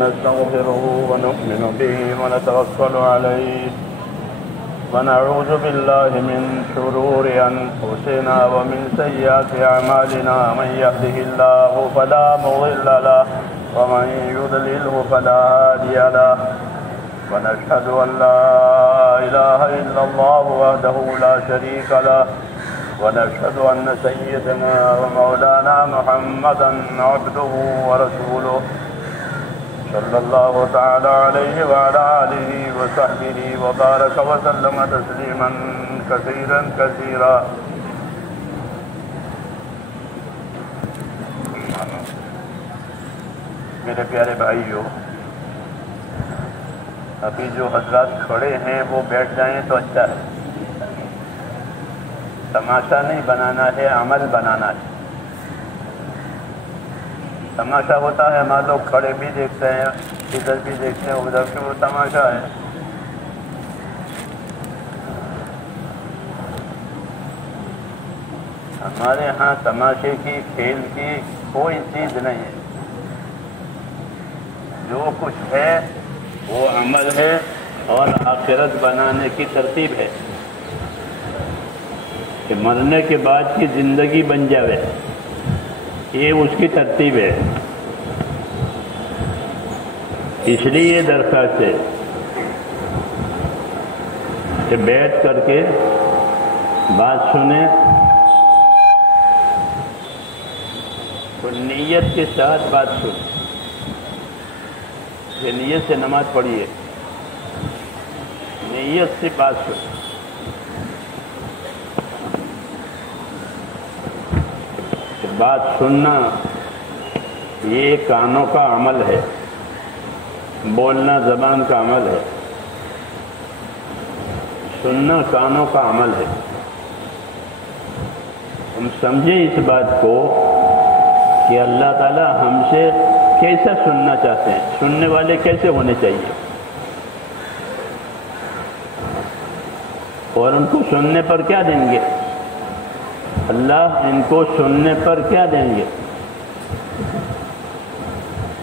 ونستغفره ونؤمن به ونتوكل عليه ونعوذ بالله من شرور أنفسنا ومن سيئات أعمالنا من يهده الله فلا مضل له ومن يضلله فلا هادي له ونشهد أن لا إله إلا الله وحده لا شريك له ونشهد أن سيدنا ومولانا محمدا عبده ورسوله صلى الله تعالى عليه وعلى آله وصحبه وبارك وسلم تسليما كثيرا كثيرا. میرے پیارے بھائیو، ابھی جو حضرات کھڑے ہیں وہ بیٹھ جائیں تو اچھا ہے. تماشا نہیں بنانا ہے، عمل بنانا ہے. تماشا ہوتا ہے ہمارے لوگ کھڑے بھی دیکھتے ہیں، ادھر بھی دیکھتے ہیں، ادھر بھی، وہ تماشا ہے. ہمارے ہاں تماشے کی، کھیل کی کوئی چیز نہیں ہے. جو کچھ ہے وہ عمل ہے اور آخرت بنانے کی ترتیب ہے کہ مرنے کے بعد کی زندگی بن جاوے، یہ اس کی ترتیب ہے. اس لیے یہ درخواست ہے کہ بیٹھ کر کے بات سنیں، تو نیت کے ساتھ بات سنیں. یہ نیت سے نماز پڑھیے، نیت سے بات سنیں. بات سننا یہ کانوں کا عمل ہے، بولنا زبان کا عمل ہے، سننا کانوں کا عمل ہے. ہم سمجھیں اس بات کو کہ اللہ تعالی ہم سے کیسا سننا چاہتے ہیں، سننے والے کیسے ہونے چاہیے، اور ان کو سننے پر کیا دیں گے. اللہ ان کو سننے پر کیا دیں گے،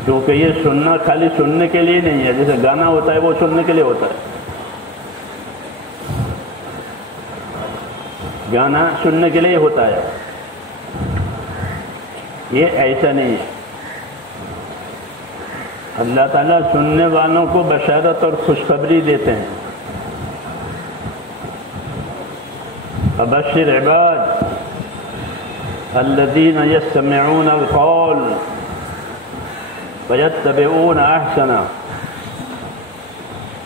کیونکہ یہ سننا خالی سننے کے لیے نہیں ہے. جیسے گانا ہوتا ہے وہ سننے کے لیے ہوتا ہے، گانا سننے کے لیے ہوتا ہے. یہ ایسا نہیں ہے. اللہ تعالیٰ سننے والوں کو بشارت اور خوشخبری دیتے ہیں. فبشر عباد الذين يستمعون القول ويتبعون احسنه.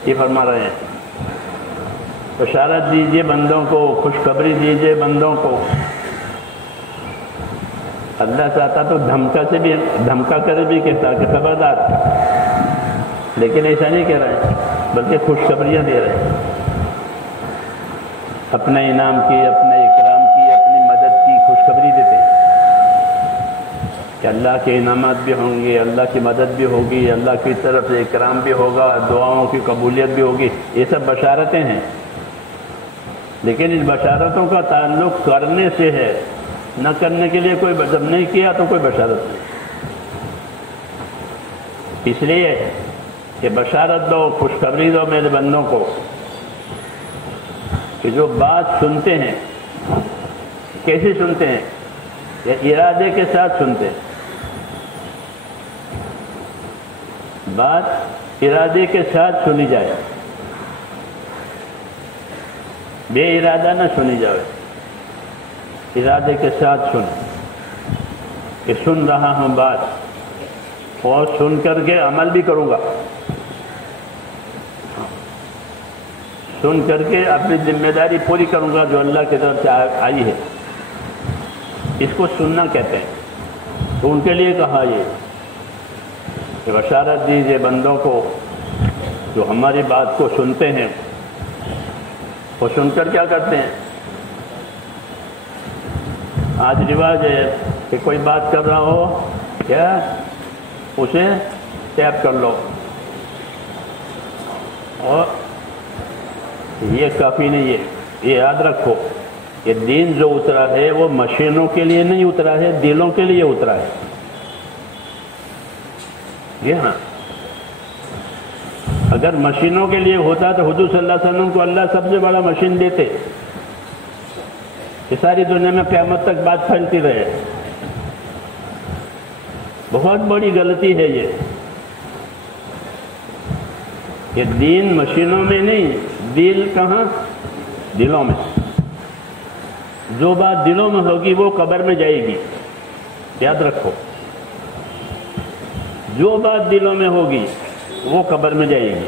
یہ فرما رہے ہیں بشارت دیجئے بندوں کو، خوشخبری دیجئے بندوں کو. اللہ چاہتا تو دھمکا کر بھی کہتا کہ خبردار، لیکن ایسا نہیں کہہ رہے ہیں، بلکہ خوشخبریاں دے رہے ہیں. اپنے انعام کی، اپنے اکرام کی، اپنی مدد کی خوشخبری دیتے ہیں کہ اللہ کے انعامات بھی ہوں گے، اللہ کی مدد بھی ہوگی، اللہ کی طرف سے اکرام بھی ہوگا، دعاؤں کی قبولیت بھی ہوگی. یہ سب بشارتیں ہیں، لیکن ان بشارتوں کا تعلق کرنے سے ہے، نہ کرنے کے لیے کوئی جب نہیں کیا تو کوئی بشارت نہیں. اس لیے کہ بشارت دو، خوشخبری دو میرے بندوں کو کہ جو بات سنتے ہیں کیسے سنتے ہیں، یا ارادے کے ساتھ سنتے ہیں. بات ارادے کے ساتھ سنی جائے، بے ارادہ نہ سنی جائے. ارادے کے ساتھ سن کہ سن رہا ہوں بات، اور سن کر کے عمل بھی کروں گا. سن کر کے اپنی ذمہ داری پوری کروں گا جو اللہ کی طرف سے آئی ہے. اس کو سننا کہتے ہیں. تو ان کے لیے کہا یہ کہ بشارت دیجیے بندوں کو جو ہماری بات کو سنتے ہیں، وہ سن کر کیا کرتے ہیں. آج رواج ہے کہ کوئی بات کر رہا ہو کیا اسے ٹیپ کر لو، اور یہ کافی نہیں ہے. یہ یاد رکھو کہ دین جو اترا ہے وہ مشینوں کے لیے نہیں اترا ہے، دلوں کے لیے اترا ہے. یہ ہاں اگر مشینوں کے لیے ہوتا تو حضور صلی اللہ علیہ وسلم کو اللہ سب سے بڑا مشین دیتے کہ ساری دنیا میں قیامت تک بات پھیلتی رہے. بہت بڑی غلطی ہے یہ کہ دین مشینوں میں نہیں، دل کہاں؟ دلوں میں. جو بات دلوں میں ہوگی وہ قبر میں جائے گی، یاد رکھو. جو بات دلوں میں ہوگی وہ قبر میں جائے گی.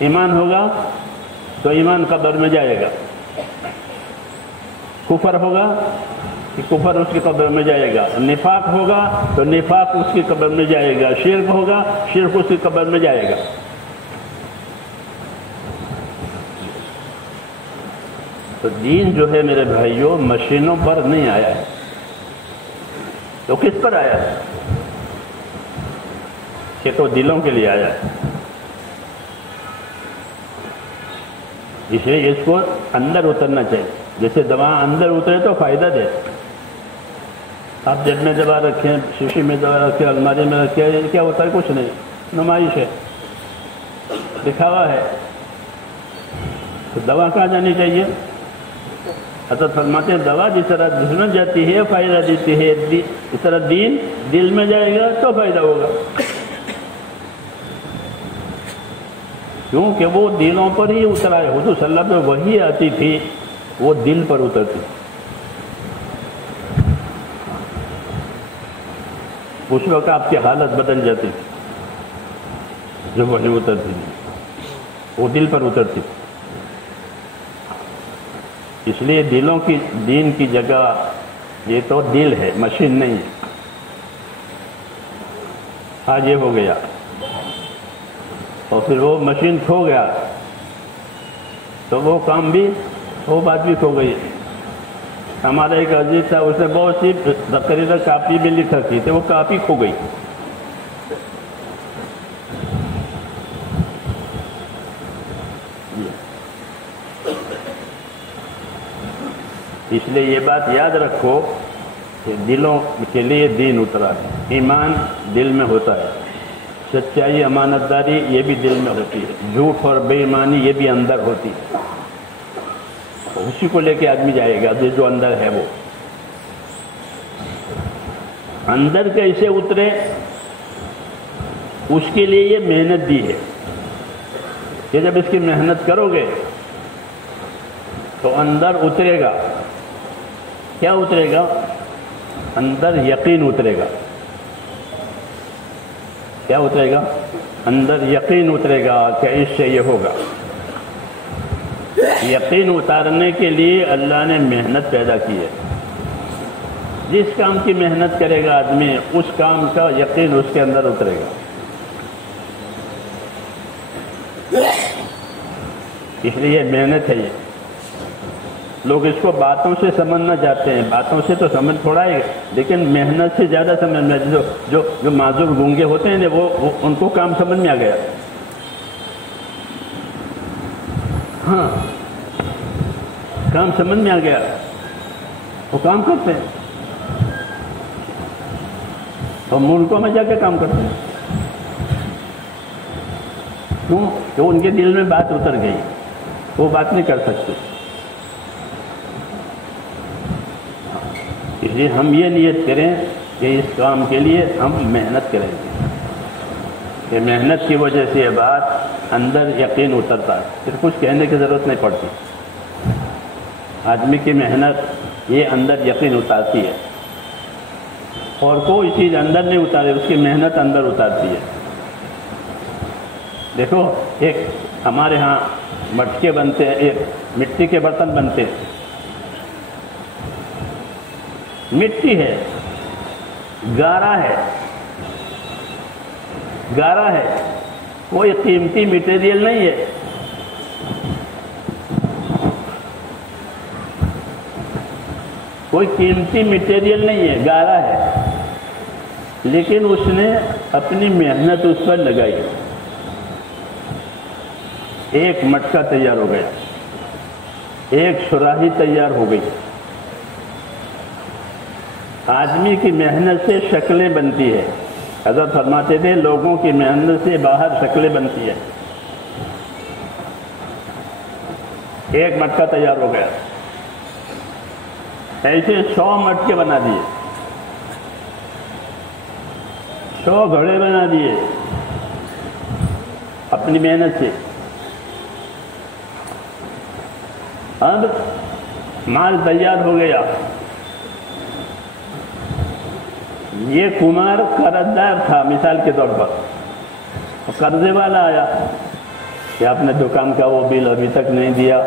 ایمان ہوگا تو ایمان قبر میں جائے گا، کفر ہوگا کہ کفر اس کی قبر میں جائے گا، نفاق ہوگا تو نفاق اس کی قبر میں جائے گا، شرک ہوگا شرک اس کی قبر میں جائے گا. تو دین جو ہے میرے بھائیوں مشینوں پر نہیں آیا ہے، تو کس پر آیا ہے؟ کہ تو دلوں کے لیے آیا ہے. اس لیے اس کو اندر اترنا چاہیے. جیسے دوا اندر اترے تو فائدہ دے. آپ جیب میں دوا رکھیں، شیشی میں دوا رکھیں، الماری میں رکھیں، کیا ہوتا ہے؟ کچھ نہیں، نمائش ہے، دکھاوا ہے. تو دوا کہاں جانی چاہیے؟ حضرت فرماتے ہیں دوا جس طرح جسم میں جاتی ہے فائدہ دیتی ہے، اس طرح دین دل میں جائے گا تو فائدہ ہوگا. کیونکہ وہ دلوں پر ہی اترا ہے. حضور صلی اللہ علیہ وسلم وہی آتی تھی وہ دل پر اترتی. اس وقت آپ کی حالت بدل جاتی تھی. جب وہی اترتی تھی وہ دل پر اترتی. اس لیے دلوں کی دین کی جگہ یہ تو دل ہے، مشین نہیں ہے. آج یہ ہو گیا اور پھر وہ مشین کھو گیا تو وہ کام بھی، وہ بات بھی کھو گئی. ہمارا ایک عزیز تھا، اس نے بہت سی تقریر کاپی بھی لکھ رکھی تھی، وہ کاپی کھو گئی. اس لیے یہ بات یاد رکھو کہ دلوں کے لیے دین اترا ہے. ایمان دل میں ہوتا ہے، سچائی امانت داری یہ بھی دل میں ہوتی ہے، جھوٹ اور بے ایمانی یہ بھی اندر ہوتی ہے. اسی کو لے کے آدمی جائے گا جو اندر ہے. وہ اندر کیسے اترے اس کے لیے یہ محنت دی ہے کہ جب اس کی محنت کرو گے تو اندر اترے گا. کیا اترے گا؟ اندر یقین اترے گا. کیا اترے گا؟ اندر یقین اترے گا کہ اس سے یہ ہوگا. یقین اتارنے کے لیے اللہ نے محنت پیدا کی ہے. جس کام کی محنت کرے گا آدمی اس کام کا یقین اس کے اندر اترے گا. اس لیے محنت ہے. یہ لوگ اس کو باتوں سے سمجھنا چاہتے ہیں، باتوں سے تو سمجھ تھوڑا ہے لیکن محنت سے زیادہ سمجھ میں. جو معذور گونگے ہوتے ہیں وہ ان کو کام سمجھ میں آ گیا. ہاں کام سمجھ میں آ گیا، وہ کام کرتے ہیں اور ملکوں میں جا کے کام کرتے ہیں. کیوں؟ کہ ان کے دل میں بات اتر گئی، وہ بات نہیں کر سکتے. اس لیے ہم یہ نیت کریں کہ اس کام کے لیے ہم محنت کریں گے، کہ محنت کی وجہ سے یہ بات اندر یقین اترتا ہے. پھر کچھ کہنے کی ضرورت نہیں پڑتی. آدمی کی محنت یہ اندر یقین اتارتی ہے، اور کوئی چیز اندر نہیں اتارے، اس کی محنت اندر اتارتی ہے. دیکھو ایک ہمارے ہاں مٹکے بنتے ہیں، ایک مٹی کے برتن بنتے ہیں. مٹی ہے، گارا ہے، گارا ہے، کوئی قیمتی مٹیریل نہیں ہے. کوئی قیمتی مٹیریل نہیں ہے، گارا ہے، لیکن اس نے اپنی محنت اس پر لگائی. ایک مٹکا تیار ہو گیا، ایک سراہی تیار ہو گئی. آدمی کی محنت سے شکلیں بنتی ہے، حضرت فرماتے تھے لوگوں کی محنت سے باہر شکلیں بنتی ہے. ایک مٹکا تیار ہو گیا، ایسے 100 مٹکے بنا دیے، 100 گھڑے بنا دیے اپنی محنت سے. اب مال تیار ہو گیا. یہ کمار قرضدار تھا مثال کے طور پر، قرضے والا آیا کہ آپ نے دکان کا وہ بل ابھی تک نہیں دیا.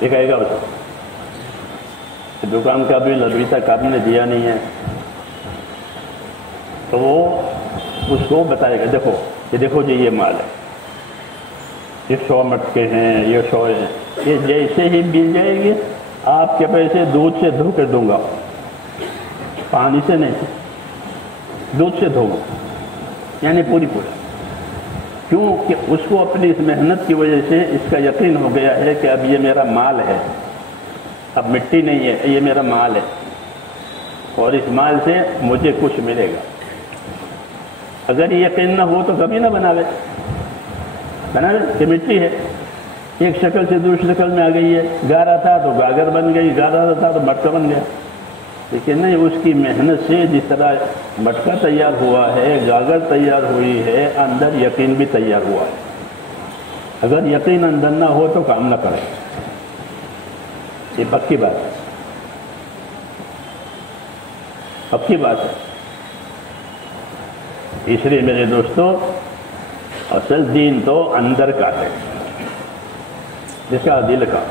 یہ کہے گا دکان کا بل ابھی تک آپ نے دیا نہیں ہے، تو وہ اس کو بتائے گا دیکھو جی یہ مال ہے، یہ 100 مٹکے ہیں، یہ 100 ہیں، یہ جیسے ہی مل جائے گی آپ کے پیسے دودھ سے دھو کر دوں گا، پانی سے نہیں، دودھ سے دھو گا، یعنی پوری. کیوں کہ اس کو اپنی اس محنت کی وجہ سے اس کا یقین ہو گیا ہے کہ اب یہ میرا مال ہے، اب مٹی نہیں ہے، یہ میرا مال ہے اور اس مال سے مجھے کچھ ملے گا. اگر یہ یقین نہ ہو تو کبھی نہ بناوے کہ مٹی ہے، ایک شکل سے دوسری شکل میں آ گئی ہے. گارا تھا تو گاگر بن گئی، گارا تھا تو مٹکا بن گیا. لیکن نہیں، اس کی محنت سے جس طرح مٹکا تیار ہوا ہے، گاگر تیار ہوئی ہے، اندر یقین بھی تیار ہوا ہے. اگر یقین اندر نہ ہو تو کام نہ کرے، یہ پکی بات ہے، پکی بات ہے. اس لیے میرے دوستو، اصل دین تو اندر کا ہے، جس کا دل کا،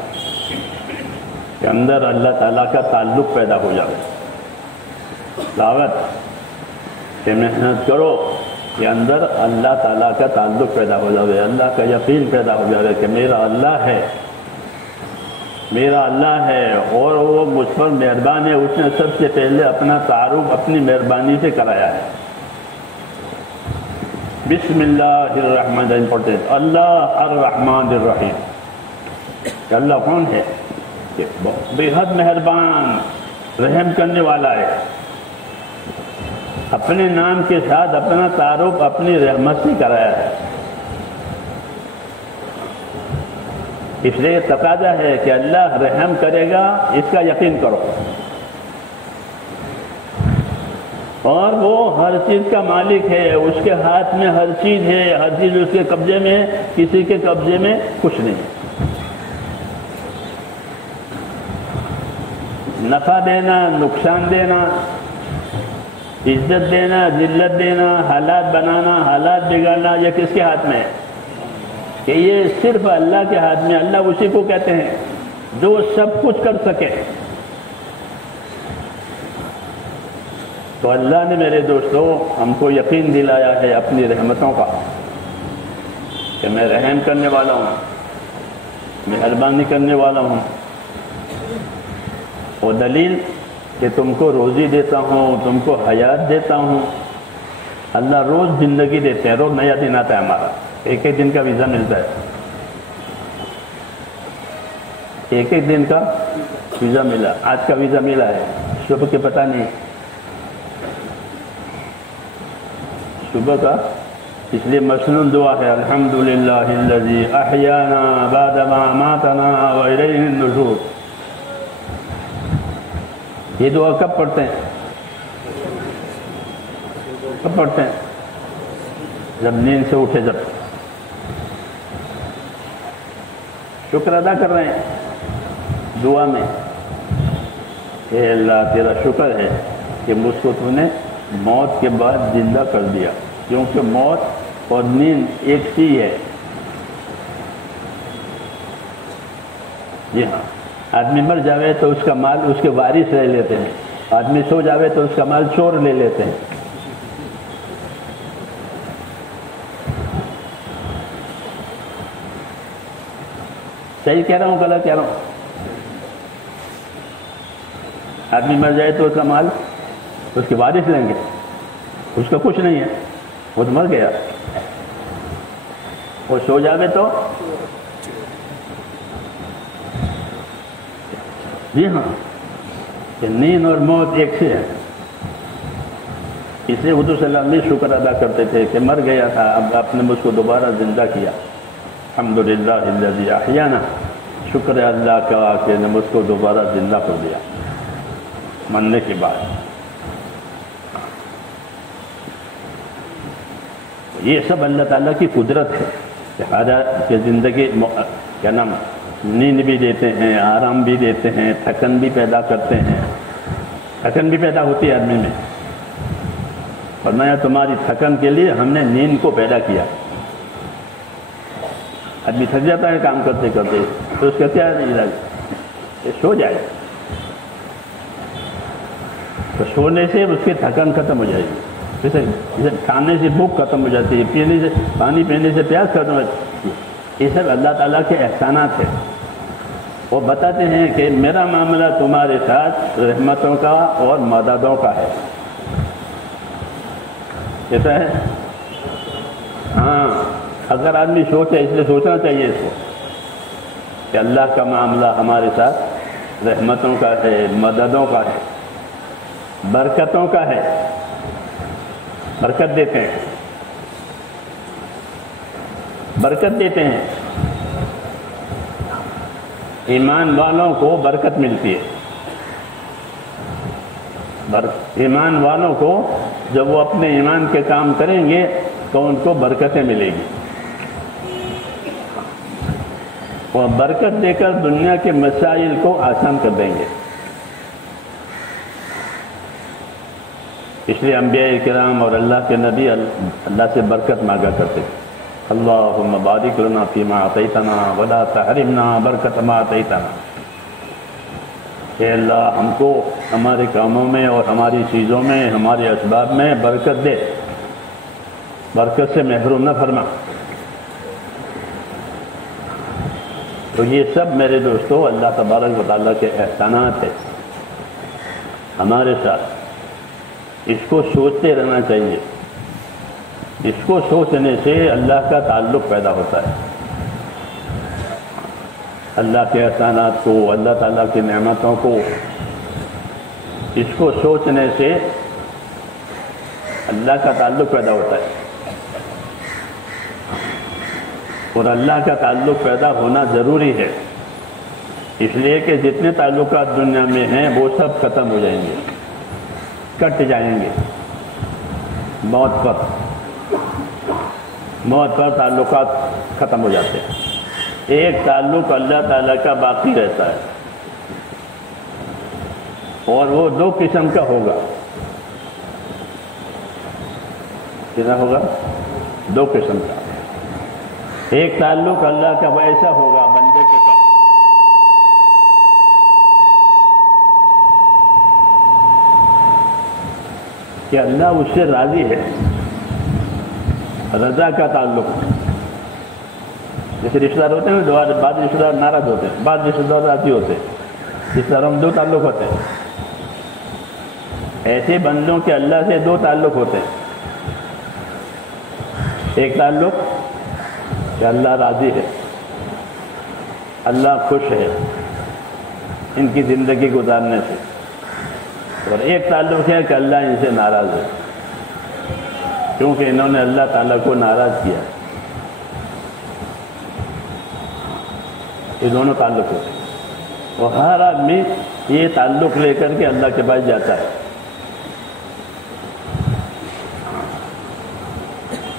کہ اندر اللہ تعالیٰ کا تعلق پیدا ہو جائے. دعوت کہ محنت کرو کہ اندر اللہ تعالیٰ کا تعلق پیدا ہو جائے، اللہ کا یقین پیدا ہو جائے کہ میرا اللہ ہے، میرا اللہ ہے اور وہ مجھ پر مہربان ہے. اس نے سب سے پہلے اپنا تعارف اپنی مہربانی سے کرایا ہے. بسم اللہ الرحمن الرحیم، اللہ الرحمن الرحیم. کہ اللہ کون ہے؟ کہ بے حد مہربان، رحم کرنے والا ہے. اپنے نام کے ساتھ اپنا تعارف اپنی رحمت سے کرایا ہے. اس لیے تقاضا ہے کہ اللہ رحم کرے گا، اس کا یقین کرو. اور وہ ہر چیز کا مالک ہے، اس کے ہاتھ میں ہر چیز ہے، ہر چیز اس کے قبضے میں، کسی کے قبضے میں کچھ نہیں. نفع دینا، نقصان دینا، عزت دینا، ذلت دینا، حالات بنانا، حالات بگاڑنا، یہ کس کے ہاتھ میں ہے؟ کہ یہ صرف اللہ کے ہاتھ میں. اللہ اسی کو کہتے ہیں جو سب کچھ کر سکے. تو اللہ نے میرے دوستوں ہم کو یقین دلایا ہے اپنی رحمتوں کا کہ میں رحم کرنے والا ہوں، مہربانی کرنے والا ہوں. اور دلیل کہ تم کو روزی دیتا ہوں، تم کو حیات دیتا ہوں. اللہ روز زندگی دیتے ہیں، روز نیا دن آتا ہے ہمارا، ایک ایک دن کا ویزا ملتا ہے، ایک ایک دن کا ویزا ملا. آج کا ویزا ملا ہے، صبح کے پتہ نہیں صبح کا. اس لیے مسنون دعا ہے الحمدللہ الذی احیانا بعد ما اماتنا والیہ النشور. یہ دعا کب پڑھتے ہیں؟ کب پڑھتے ہیں؟ جب نیند سے اٹھے، جب شکر ادا کر رہے ہیں دعا میں اے اللہ تیرا شکر ہے کہ مجھ کو تو نے موت کے بعد زندہ کر دیا. کیونکہ موت اور نیند ایک سی ہے. جی ہاں، آدمی مر جاوے تو اس کا مال اس کے وارث لے لیتے ہیں، آدمی سو جاوے تو اس کا مال چور لے لیتے ہیں. صحیح کہہ رہا ہوں غلط کہہ رہا ہوں؟ آدمی مر جائے تو اس کا مال اس کے وارث لیں گے، اس کا کچھ نہیں ہے، وہ تو مر گیا. وہ سو جاوے تو جی ہاں، کہ نیند اور موت ایک سے ہے. اسے حضور صلی اللہ علیہ وسلم شکر ادا کرتے تھے کہ مر گیا تھا، اب آپ نے مجھ کو دوبارہ زندہ کیا، الحمدللہ الذی احیانا، شکر ہے اللہ کا کہ نے مجھ کو دوبارہ زندہ کر دیا مرنے کے بعد۔ یہ سب اللہ تعالیٰ کی قدرت ہے کہ زندگی کیا نام نیند بھی دیتے ہیں، آرام بھی دیتے ہیں، تھکن بھی پیدا کرتے ہیں، تھکن بھی پیدا ہوتی ہے آدمی میں۔ فرمایا تمہاری تھکن کے لیے ہم نے نیند کو پیدا کیا۔ آدمی تھک جاتا ہے کام کرتے کرتے، تو اس کا کیا علاج؟ سو جائے، تو سونے سے اس کی تھکن ختم ہو جائے گی۔ جیسے کھانے سے بھوک ختم ہو جاتی ہے، پینے سے پانی پینے سے پیاس ختم ہو جاتی ہے۔ یہ سب اللہ تعالیٰ کے احسانات ہیں۔ وہ بتاتے ہیں کہ میرا معاملہ تمہارے ساتھ رحمتوں کا اور مددوں کا ہے۔ کیسا ہے؟ ہاں، اگر آدمی سوچے، اس لیے سوچنا چاہیے اس کو کہ اللہ کا معاملہ ہمارے ساتھ رحمتوں کا ہے، مددوں کا ہے، برکتوں کا ہے، برکت دیتے ہیں، برکت دیتے ہیں۔ ایمان والوں کو برکت ملتی ہے۔ ایمان والوں کو جب وہ اپنے ایمان کے کام کریں گے تو ان کو برکتیں ملے گی، وہ برکت دے کر دنیا کے مسائل کو آسان کر دیں گے۔ اس لیے انبیاء کرام اور اللہ کے نبی اللہ سے برکت مانگا کرتے تھے۔ اللہم بارک لنا فیما اعطیتنا ولا تحرمنا برکت ما اعطیتنا۔ کہ اللہ ہم کو ہمارے کاموں میں اور ہماری چیزوں میں، ہمارے اسباب میں برکت دے، برکت سے محروم نہ فرما۔ تو یہ سب میرے دوستو اللہ تبارک و تعالیٰ کے احسانات ہیں ہمارے ساتھ۔ اس کو سوچتے رہنا چاہیے۔ اس کو سوچنے سے اللہ کا تعلق پیدا ہوتا ہے، اللہ کے احسانات کو، اللہ تعالیٰ کی نعمتوں کو۔ اس کو سوچنے سے اللہ کا تعلق پیدا ہوتا ہے، اور اللہ کا تعلق پیدا ہونا ضروری ہے، اس لیے کہ جتنے تعلقات دنیا میں ہیں وہ سب ختم ہو جائیں گے، کٹ جائیں گے موت پر تعلقات ختم ہو جاتے ہیں۔ ایک تعلق اللہ تعالیٰ کا باقی رہتا ہے، اور وہ دو قسم کا ہوگا۔ کتنا ہوگا؟ دو قسم کا۔ ایک تعلق اللہ کا ایسا ہوگا بندے کے ساتھ کہ اللہ اس سے راضی ہے، رضا کا تعلق۔ جیسے رشتہ دار ہوتے ہیں، بعض رشتہ دار ناراض ہوتے ہیں، بعض رشتہ دار راضی ہوتے ہیں۔ رشتہ داروں میں دو تعلق ہوتے ہیں۔ ایسے بندوں کے اللہ سے دو تعلق ہوتے ہیں۔ ایک تعلق کہ اللہ راضی ہے، اللہ خوش ہے ان کی زندگی گزارنے سے، اور ایک تعلق ہے کہ اللہ ان سے ناراض ہے کیونکہ انہوں نے اللہ تعالیٰ کو ناراض کیا۔ یہ دونوں تعلق ہوتے ہیں، اور ہر آدمی یہ تعلق لے کر کے اللہ کے پاس جاتا ہے۔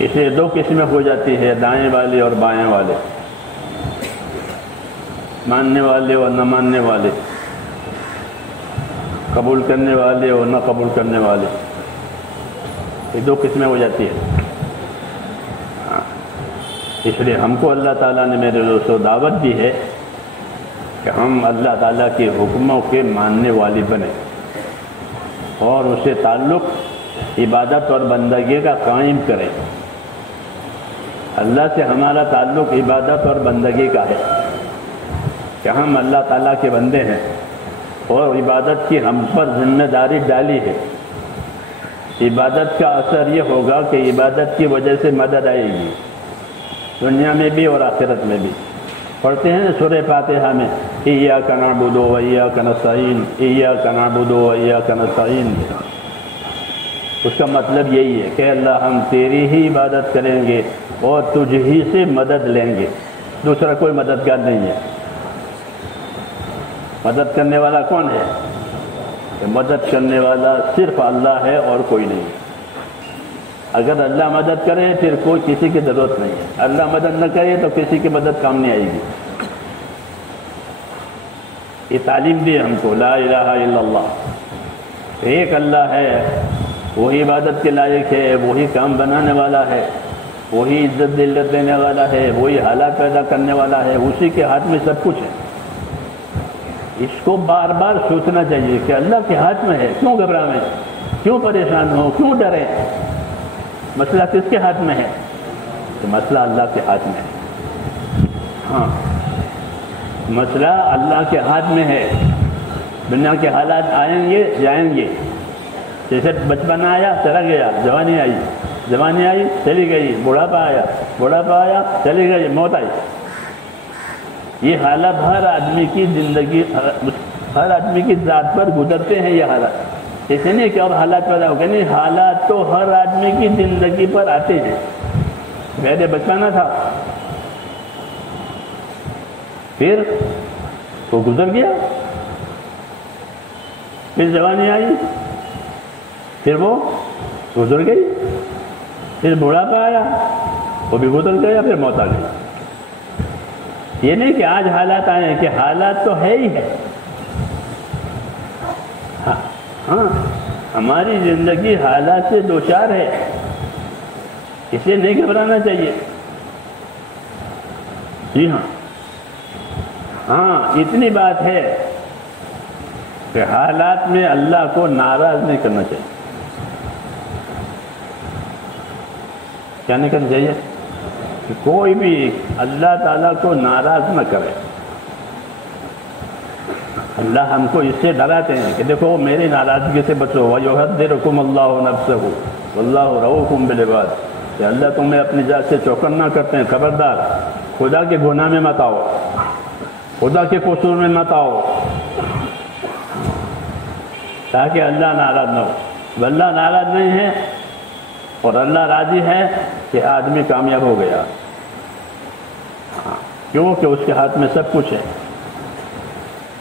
اسے دو قسمیں ہو جاتی ہے، دائیں والے اور بائیں والے، ماننے والے اور نہ ماننے والے، قبول کرنے والے اور نہ قبول کرنے والے۔ یہ دو قسمیں ہو جاتی ہے۔ اس لیے ہم کو اللہ تعالیٰ نے میرے دوستوں دعوت دی ہے کہ ہم اللہ تعالیٰ کے حکموں کے ماننے والے بنیں، اور اسے تعلق عبادت اور بندگی کا قائم کریں۔ اللہ سے ہمارا تعلق عبادت اور بندگی کا ہے کہ ہم اللہ تعالیٰ کے بندے ہیں، اور عبادت کی ہم پر ذمہ داری ڈالی ہے۔ عبادت کا اثر یہ ہوگا کہ عبادت کی وجہ سے مدد آئے گی، دنیا میں بھی اور آخرت میں بھی۔ پڑھتے ہیں سورہ فاتحہ میں ایاک نعبد و ایاک نستعین، ایاک نعبد و ایاک نستعین۔ اس کا مطلب یہی ہے کہ اللہ ہم تیری ہی عبادت کریں گے اور تجھ ہی سے مدد لیں گے، دوسرا کوئی مددگار نہیں ہے۔ مدد کرنے والا کون ہے؟ کہ مدد کرنے والا صرف اللہ ہے اور کوئی نہیں۔ اگر اللہ مدد کرے پھر کوئی کسی کی ضرورت نہیں ہے، اللہ مدد نہ کرے تو کسی کی مدد کام نہیں آئے گی۔ یہ تعلیم دی ہم کو، لا الہ الا اللہ، ایک اللہ ہے، وہی عبادت کے لائق ہے، وہی کام بنانے والا ہے، وہی عزت ذلت دینے والا ہے، وہی حالات پیدا کرنے والا ہے، اسی کے ہاتھ میں سب کچھ ہے۔ اس کو بار بار سوچنا چاہیے کہ اللہ کے ہاتھ میں ہے، کیوں گھبراہیں، کیوں پریشان ہو، کیوں ڈریں؟ مسئلہ کس کے ہاتھ میں ہے؟ تو مسئلہ اللہ کے ہاتھ میں ہے۔ ہاں، مسئلہ اللہ کے ہاتھ میں ہے۔ دنیا کے حالات آئیں گے جائیں گے، جیسے بچپن آیا چلا گیا، جوانی آئی چلی گئی، بڑھاپا آیا چلی گئی، موت آئی۔ یہ حالات ہر آدمی کی زندگی، ہر آدمی کی ذات پر گزرتے ہیں یہ حالات، ایسے نہیں کہ اور حالات پیدا ہو گئے، نہیں، حالات تو ہر آدمی کی زندگی پر آتے ہیں۔ پہلے بچپنا تھا، پھر وہ گزر گیا، پھر جوانی آئی، پھر وہ گزر گئی، پھر بڑھاپا آیا، وہ بھی گزر گیا، پھر موت آ گئی۔ یہ نہیں کہ آج حالات آئے ہیں، کہ حالات تو ہے ہی ہے۔ ہاں، ہماری زندگی حالات سے دوچار ہے، اسے نہیں گھبرانا چاہیے۔ جی ہاں، اتنی بات ہے کہ حالات میں اللہ کو ناراض نہیں کرنا چاہیے۔ کیا نہیں کرنا چاہیے؟ کہ کوئی بھی اللہ تعالیٰ کو ناراض نہ کرے۔ اللہ ہم کو اس سے ڈراتے ہیں کہ دیکھو میری ناراضگی سے بچو، وَيُحَذِّرُكُمُ اللَّهُ نَفْسَهُ وَاللَّهُ رَءُوفٌ بِالْعِبَادِ، کہ اللہ تمہیں اپنی ذات سے چوکنا کرتے ہیں، خبردار خدا کے گناہ میں مت آؤ، خدا کے قصور میں مت آؤ، تاکہ اللہ ناراض نہ ہو۔ اللہ ناراض نہیں ہے اور اللہ راضی ہے کہ آدمی کامیاب ہو گیا، کیوں کہ اس کے ہاتھ میں سب کچھ ہے۔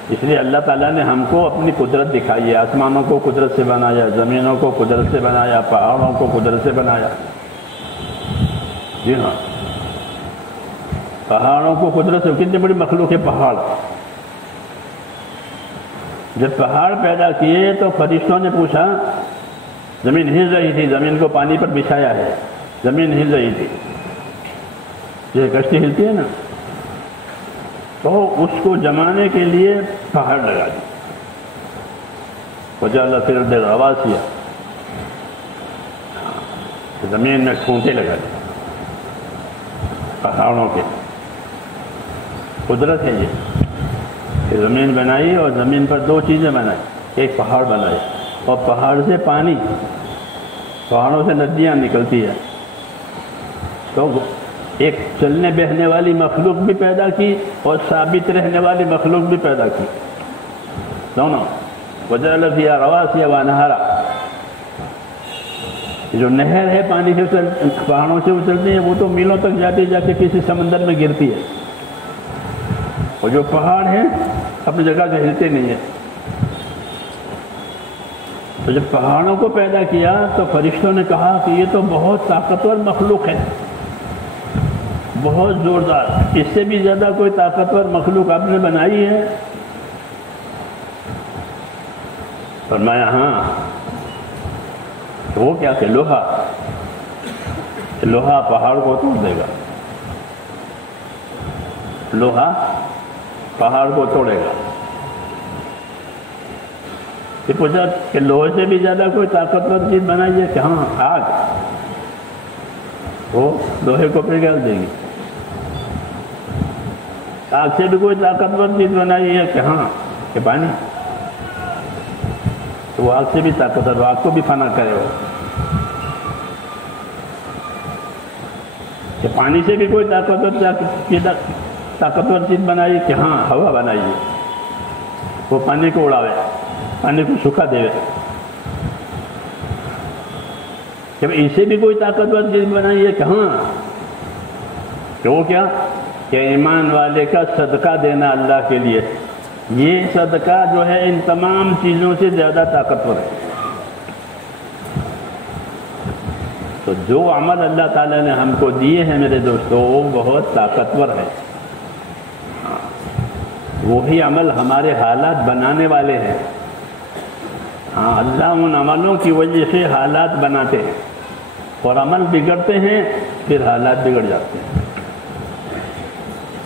اس لیے اللہ تعالیٰ نے ہم کو اپنی قدرت دکھائی ہے، آسمانوں کو قدرت سے بنایا، زمینوں کو قدرت سے بنایا، پہاڑوں کو قدرت سے بنایا۔ جی ہاں، پہاڑوں کو قدرت سے، کتنی بڑی مخلوق ہے پہاڑ۔ جب پہاڑ پیدا کیے تو فرشتوں نے پوچھا، زمین ہل رہی تھی، زمین کو پانی پر بچھایا ہے، زمین ہل رہی تھی، جیسے کشتی ہلتی ہے نا، تو اس کو جمانے کے لیے پہاڑ لگا دی، وجعل فی الارض رواسیا، زمین میں کھونٹے لگا دی پہاڑوں کے۔ قدرت ہے یہ کہ زمین بنائی اور زمین پر دو چیزیں بنائی، ایک پہاڑ بنائے اور پہاڑ سے پانی، پہاڑوں سے ندیاں نکلتی ہے، تو ایک چلنے بہنے والی مخلوق بھی پیدا کی اور ثابت رہنے والی مخلوق بھی پیدا کی، دونوں۔ وجعل فیہا رواسیا وانہارا، جو نہر ہے پانی سے پہاڑوں سے اچلتی ہے، وہ تو میلوں تک جاتی جا کے کسی سمندر میں گرتی ہے، اور جو پہاڑ ہیں اپنی جگہ سے ہلتے نہیں ہیں۔ تو جب پہاڑوں کو پیدا کیا تو فرشتوں نے کہا کہ یہ تو بہت طاقتور مخلوق ہے، بہت زوردار، اس سے بھی زیادہ کوئی طاقتور مخلوق آپ نے بنائی ہے؟ فرمایا ہاں۔ وہ کیا کہ لوہا پہاڑ کو توڑ دے گا، لوہا پہاڑ کو توڑے گا۔ پھر پوچھا کہ لوہے سے بھی زیادہ کوئی طاقتور چیز بنائی ہے؟ کہ ہاں، آگ، وہ لوہے کو پگھل دے گی۔ آگ سے بھی کوئی طاقتور چیز بنائی ہے؟ کہ ہاں، کہ پانی، تو وہ آگ سے بھی طاقتور، آگ کو بھی فنا کرے ہو۔ کہ پانی سے بھی کوئی طاقتور چیز بنائی؟ کہ ہاں، ہوا بنائی ہے، وہ پانی کو اڑاوے، پانی کو سکھا دے۔ کہ اسے بھی کوئی طاقتور چیز بنائی ہے کہاں؟ کہ وہ کیا کہ ایمان والے کا صدقہ دینا اللہ کے لیے، یہ صدقہ جو ہے ان تمام چیزوں سے زیادہ طاقتور ہے۔ تو جو عمل اللہ تعالیٰ نے ہم کو دیے ہیں میرے دوستو وہ بہت طاقتور ہے، وہی عمل ہمارے حالات بنانے والے ہیں۔ ہاں، اللہ ان عملوں کی وجہ سے حالات بناتے ہیں، اور عمل بگڑتے ہیں پھر حالات بگڑ جاتے ہیں۔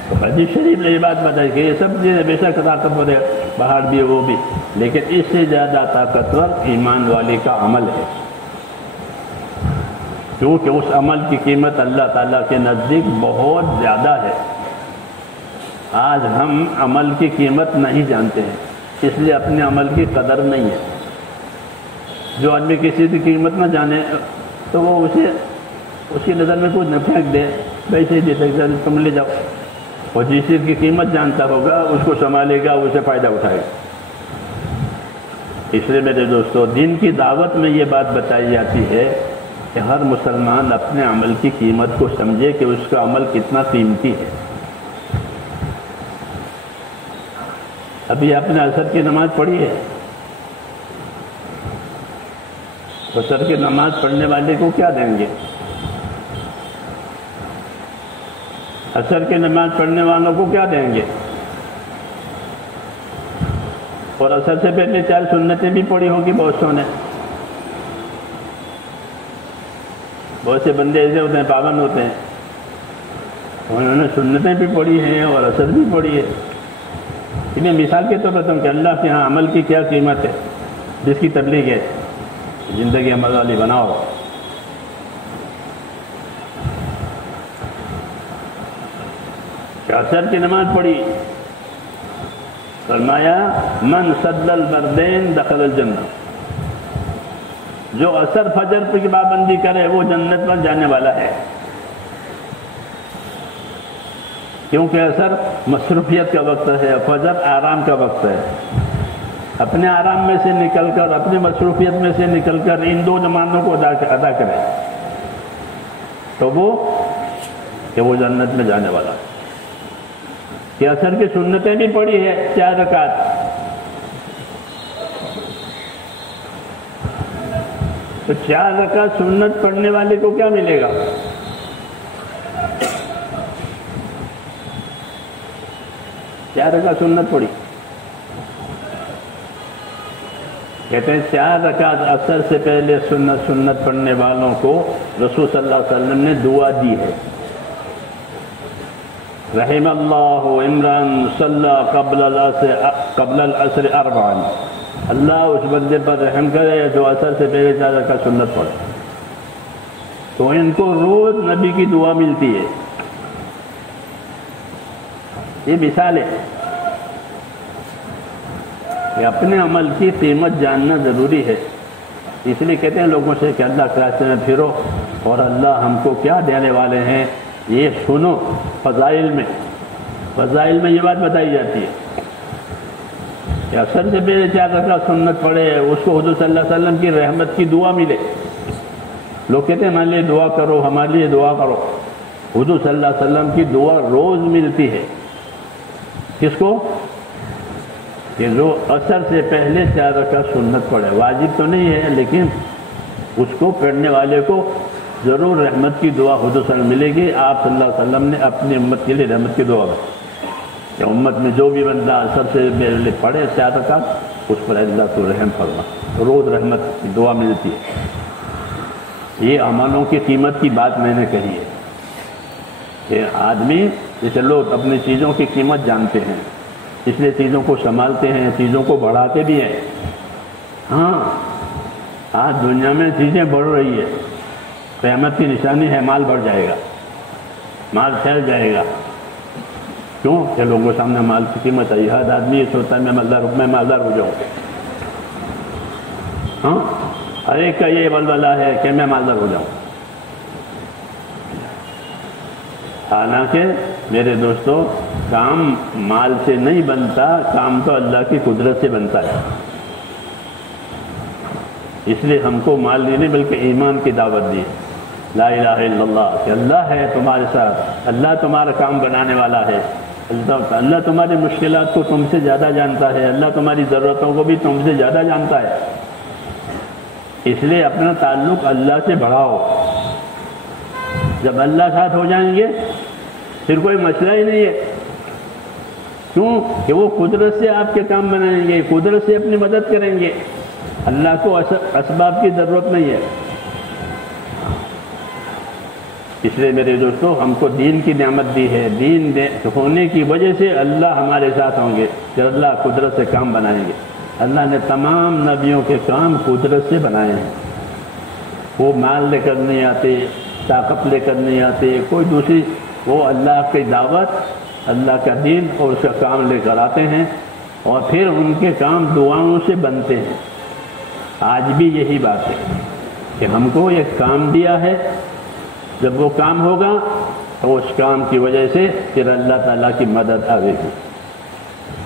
تو حدیث شریف نے یہ بات بتائی کہ یہ سب چیزیں بے شک طاقتور ہے، پہاڑ بھی وہ بھی، لیکن اس سے زیادہ طاقتور ایمان والے کا عمل ہے، کیونکہ اس عمل کی قیمت اللہ تعالیٰ کے نزدیک بہت زیادہ ہے۔ آج ہم عمل کی قیمت نہیں جانتے ہیں، اس لیے اپنے عمل کی قدر نہیں ہے۔ جو آدمی کسی کی قیمت نہ جانے تو وہ اس کی نظر میں کچھ نہ پھینک دے، ویسے ہی تم لے جاؤ، اور جس چیز کی قیمت جانتا ہوگا اس کو سنبھالے گا، اسے فائدہ اٹھائے گا۔ اس لیے میرے دوستو دین کی دعوت میں یہ بات بتائی جاتی ہے کہ ہر مسلمان اپنے عمل کی قیمت کو سمجھے کہ اس کا عمل کتنا قیمتی ہے۔ ابھی آپ نے عصر کی نماز پڑھی ہے، عصر کی نماز پڑھنے والے کو کیا دیں گے؟ عصر کی نماز پڑھنے والوں کو کیا دیں گے؟ اور عصر سے پہلے 4 سنتیں بھی پڑھی ہوگی بہت سو نے۔ بہت سے بندے ایسے ہوتے ہیں پابند ہوتے ہیں، انہوں نے سنتیں بھی پڑھی ہیں اور عصر بھی پڑھی ہے۔ انہیں مثال کے طور پر تم کہ اللہ کے ہاں عمل کی کیا قیمت ہے، جس کی تبلیغ ہے زندگی عمل والی بناؤ۔ کہ عصر کی نماز پڑھی، فرمایا من صلی البردین دخل الجنہ، جو عصر فجر کی پابندی کرے وہ جنت میں جانے والا ہے۔ کیونکہ عصر مصروفیت کا وقت ہے، فجر آرام کا وقت ہے۔ اپنے آرام میں سے نکل کر، اپنی مصروفیت میں سے نکل کر ان 2 نمازوں کو ادا کرے تو وہ جنت میں جانے والا ہے۔ کہ عصر کی سنتیں بھی پڑھی ہے 4 رکعت، تو 4 رکعت سنت پڑھنے والے کو کیا ملے گا؟ کیا رکعت سنت پڑھی؟ کہتے ہیں 4 رکعت عصر سے پہلے سنت پڑھنے والوں کو رسول صلی اللہ علیہ وسلم نے دعا دی ہے، رحم اللہ عمران صلی قبل العصر 4، اللہ اس بندے پر رحم کرے جو عصر سے پہلے 4 رکعت سنت پڑھے۔ تو ان کو روز نبی کی دعا ملتی ہے۔ یہ مثال ہے کہ اپنے عمل کی قیمت جاننا ضروری ہے۔ اس لیے کہتے ہیں لوگوں سے کہ اللہ کے راستے میں پھرو اور اللہ ہم کو کیا دینے والے ہیں یہ سنو۔ فضائل میں یہ بات بتائی جاتی ہے کہ عصر سے پہلے 4 رکعت سنت پڑھے اس کو حضور صلی اللہ علیہ وسلم کی رحمت کی دعا ملے۔ لوگ کہتے ہیں ہمارے لیے دعا کرو، ہمارے لیے دعا کرو۔ حضور صلی اللہ علیہ وسلم کی دعا روز ملتی ہے۔ کس کو؟ کہ جو عصر سے پہلے 4 رکعت سنت پڑھے، واجب تو نہیں ہے لیکن اس کو پڑھنے والے کو ضرور رحمت کی دعا حضور صلی اللہ علیہ وسلم ملے گی۔ آپ صلی اللہ علیہ وسلم نے اپنی امت کے لیے رحمت کی دعا کی کہ امت میں جو بھی بندہ عصر سے پہلے پڑھے 4 رکعت اس پر اللہ کو رحم فرما، روز رحمت کی دعا ملتی ہے۔ یہ عملوں کی قیمت کی بات میں نے کہی ہے کہ آدمی جیسے لوگ اپنی چیزوں کی قیمت جانتے ہیں، اس لیے چیزوں کو سنبھالتے ہیں، چیزوں کو بڑھاتے بھی ہیں۔ ہاں، آج دنیا میں چیزیں بڑھ رہی ہے، قیامت کی نشانی ہے مال بڑھ جائے گا، مال پھیل جائے گا۔ کیوں کہ لوگوں کے سامنے مال کی قیمت آئی، ہر آدمی یہ سوچتا ہے میں مالدار ہو جاؤں۔ ہاں، ہر ایک کا یہ ولولہ ہے کہ میں مالدار ہو جاؤں۔ حالانکہ میرے دوستو کام مال سے نہیں بنتا، کام تو اللہ کی قدرت سے بنتا ہے۔ اس لیے ہم کو مال نہیں بلکہ ایمان کی دعوت دی، لا الہ الا اللہ، کہ اللہ ہے تمہارے ساتھ، اللہ تمہارا کام بنانے والا ہے، اللہ تمہاری مشکلات کو تم سے زیادہ جانتا ہے، اللہ تمہاری ضرورتوں کو بھی تم سے زیادہ جانتا ہے۔ اس لیے اپنا تعلق اللہ سے بڑھاؤ۔ جب اللہ ساتھ ہو جائیں گے پھر کوئی مسئلہ ہی نہیں ہے، کیوں کہ وہ قدرت سے آپ کے کام بنائیں گے، قدرت سے اپنی مدد کریں گے، اللہ کو اسباب کی ضرورت نہیں ہے۔ اس لیے میرے دوستو ہم کو دین کی نعمت دی ہے، دین ہونے کی وجہ سے اللہ ہمارے ساتھ ہوں گے، کہ اللہ قدرت سے کام بنائیں گے۔ اللہ نے تمام نبیوں کے کام قدرت سے بنائے ہیں، وہ مال لے کر نہیں آتے، طاقت لے کر نہیں آتے، کوئی دوسری، وہ اللہ کی دعوت، اللہ کا دین اور اس کا کام لے کر آتے ہیں، اور پھر ان کے کام دعاؤں سے بنتے ہیں۔ آج بھی یہی بات ہے کہ ہم کو ایک کام دیا ہے، جب وہ کام ہوگا تو اس کام کی وجہ سے پھر اللہ تعالیٰ کی مدد آئے گی۔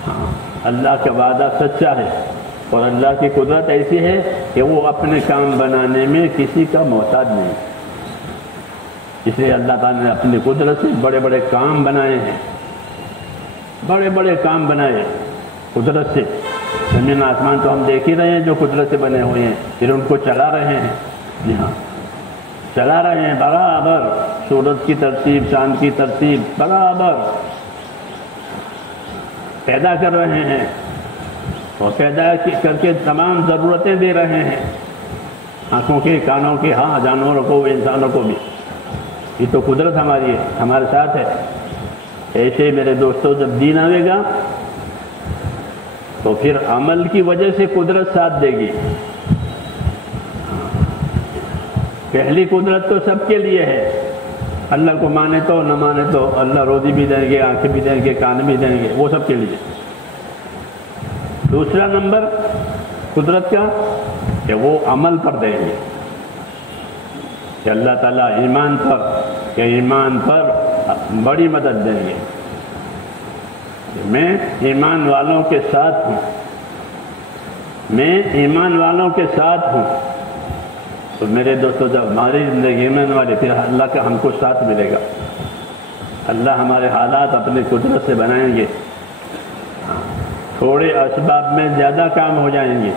ہاں، اللہ کا وعدہ سچا ہے، اور اللہ کی قدرت ایسی ہے کہ وہ اپنے کام بنانے میں کسی کا محتاج نہیں۔ اس لیے اللہ تعالیٰ نے اپنی قدرت سے بڑے بڑے کام بنائے ہیں، بڑے بڑے کام بنائے قدرت سے۔ زمین آسمان تو ہم دیکھ ہی رہے ہیں جو قدرت سے بنے ہوئے ہیں، پھر ان کو چلا رہے ہیں۔ جی ہاں، چلا رہے ہیں برابر، سورج کی ترتیب، چاند کی ترتیب برابر پیدا کر رہے ہیں، اور پیدا کر کے تمام ضرورتیں دے رہے ہیں، آنکھوں کے، کانوں کے، ہاں جانوروں کو، انسانوں کو بھی۔ یہ تو قدرت ہماری ہے، ہمارے ساتھ ہے۔ ایسے میرے دوستوں جب دین آئے گا تو پھر عمل کی وجہ سے قدرت ساتھ دے گی۔ پہلی قدرت تو سب کے لیے ہے، اللہ کو مانے تو نہ مانے تو، اللہ روزی بھی دیں گے، آنکھیں بھی دیں گے، کان بھی دیں گے، وہ سب کے لیے۔ دوسرا نمبر قدرت کا کہ وہ عمل پر دیں گے، کہ اللہ تعالیٰ ایمان پر بڑی مدد دیں گے۔ میں ایمان والوں کے ساتھ ہوں، میں ایمان والوں کے ساتھ ہوں۔ تو میرے دوستو جب ہماری زندگی میں ہمارے پھر اللہ کا ہم کو ساتھ ملے گا، اللہ ہمارے حالات اپنی قدرت سے بنائیں گے، تھوڑے اسباب میں زیادہ کام ہو جائیں گے۔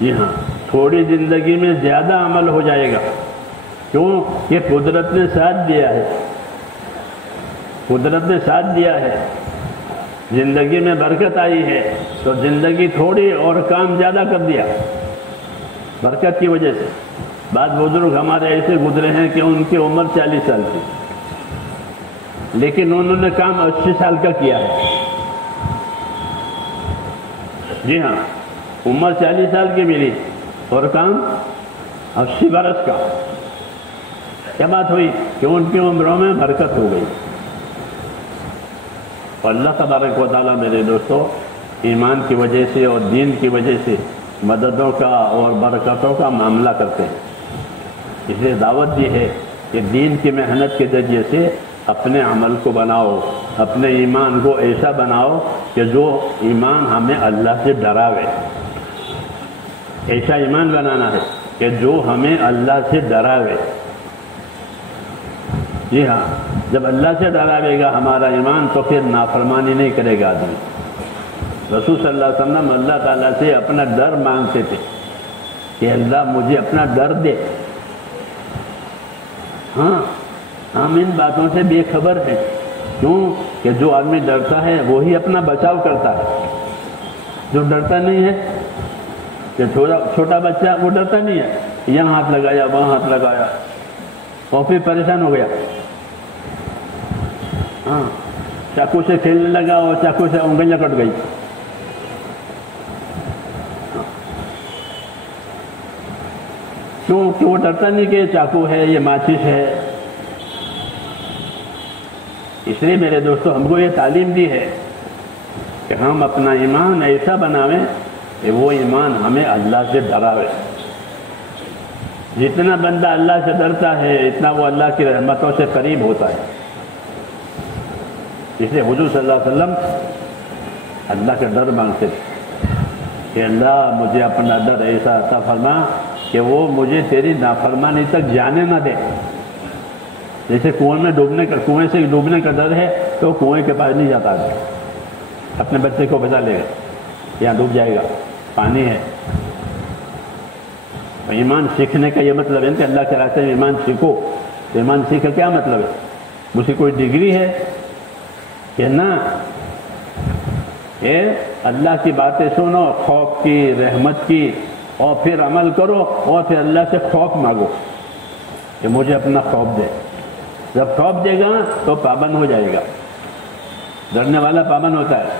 جی ہاں، تھوڑی زندگی میں زیادہ عمل ہو جائے گا، کیوں؟ یہ قدرت نے ساتھ دیا ہے، قدرت نے ساتھ دیا ہے، زندگی میں برکت آئی ہے تو زندگی تھوڑی اور کام زیادہ کر دیا برکت کی وجہ سے۔ بعض بزرگ ہمارے ایسے گزرے ہیں کہ ان کی عمر 40 سال تھی، لیکن انہوں نے کام 80 سال کا کیا ہے۔ جی ہاں، عمر 40 سال کی ملی اور کام 80 برس کا۔ کیا بات ہوئی کہ ان کی عمروں میں برکت ہو گئی۔ اور اللہ تبارک و تعالیٰ میرے دوستو ایمان کی وجہ سے اور دین کی وجہ سے مددوں کا اور برکتوں کا معاملہ کرتے ہیں۔ اس لیے دعوت دی ہے کہ دین کی محنت کے ذریعے سے اپنے عمل کو بناؤ، اپنے ایمان کو ایسا بناؤ کہ جو ایمان ہمیں اللہ سے ڈراوے۔ ایسا ایمان بنانا ہے کہ جو ہمیں اللہ سے ڈراوے۔ جی ہاں، جب اللہ سے ڈراوے گا ہمارا ایمان تو پھر نافرمانی نہیں کرے گا آدمی۔ رسول صلی اللہ علیہ وسلم اللہ تعالیٰ سے اپنا ڈر مانگتے تھے کہ اللہ مجھے اپنا ڈر دے۔ ہاں، ہم ان باتوں سے بے خبر ہیں، کیوں کہ جو آدمی ڈرتا ہے وہی اپنا بچاؤ کرتا ہے۔ جو ڈرتا نہیں ہے، کہ چھوٹا بچہ وہ ڈرتا نہیں ہے، یہاں ہاتھ لگایا وہاں ہاتھ لگایا اور پھر پریشان ہو گیا۔ ہاں، چاقو سے کھیلنے لگا اور چاقو سے انگلیاں کٹ گئی۔ کیوں کہ وہ ڈرتا نہیں کہ چاقو ہے، یہ ماچس ہے۔ اس لیے میرے دوستو ہم کو یہ تعلیم دی ہے کہ ہم اپنا ایمان ایسا بناویں کہ وہ ایمان ہمیں اللہ سے ڈراوے۔ جتنا بندہ اللہ سے ڈرتا ہے اتنا وہ اللہ کی رحمتوں سے قریب ہوتا ہے۔ اس لیے حضور صلی اللہ علیہ وسلم اللہ کا ڈر مانگتے تھے۔ کہ اللہ مجھے اپنا ڈر ایسا عطا فرما کہ وہ مجھے تیری نافرمانی تک جانے نہ دے. جیسے کنویں سے ڈوبنے کا ڈر ہے تو کنویں کے پاس نہیں جاتا ہے، اپنے بچے کو بچا لے گا، یہاں ڈوب جائے گا، پانی ہے. ایمان سیکھنے کا یہ مطلب ہے کہ اللہ کے راستے میں ایمان سیکھو. تو ایمان سیکھ کا کیا مطلب ہے؟ مجھے کوئی ڈگری ہے کہ نہ، کہ اللہ کی باتیں سنو، خوف کی، رحمت کی، اور پھر عمل کرو، اور پھر اللہ سے خوف مانگو کہ مجھے اپنا خوف دے. جب خوف دے گا تو پابند ہو جائے گا. ڈرنے والا پابند ہوتا ہے،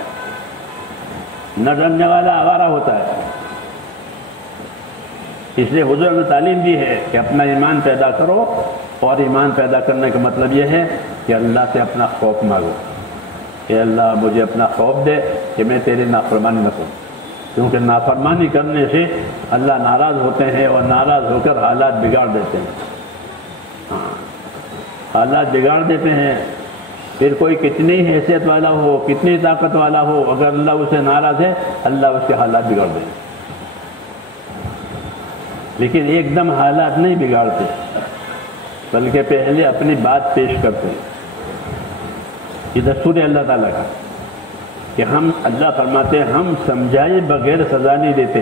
نہ ڈرنے والا آوارہ ہوتا ہے. اس لیے حضور نے تعلیم دی ہے کہ اپنا ایمان پیدا کرو، اور ایمان پیدا کرنے کا مطلب یہ ہے کہ اللہ سے اپنا خوف مانگو کہ اللہ مجھے اپنا خوف دے کہ میں تیری نافرمانی نہ کروں. کیونکہ نافرمانی کرنے سے اللہ ناراض ہوتے ہیں، اور ناراض ہو کر حالات بگاڑ دیتے ہیں. حالات بگاڑ دیتے ہیں. پھر کوئی کتنی حیثیت والا ہو، کتنی طاقت والا ہو، اگر اللہ اسے ناراض ہے اللہ اس کے حالات بگاڑ دے. لیکن ایک دم حالات نہیں بگاڑتے، بلکہ پہلے اپنی بات پیش کرتے ہیں. یہ دستور ہے اللہ تعالیٰ کا کہ ہم، اللہ فرماتے ہیں ہم سمجھائے بغیر سزا نہیں دیتے.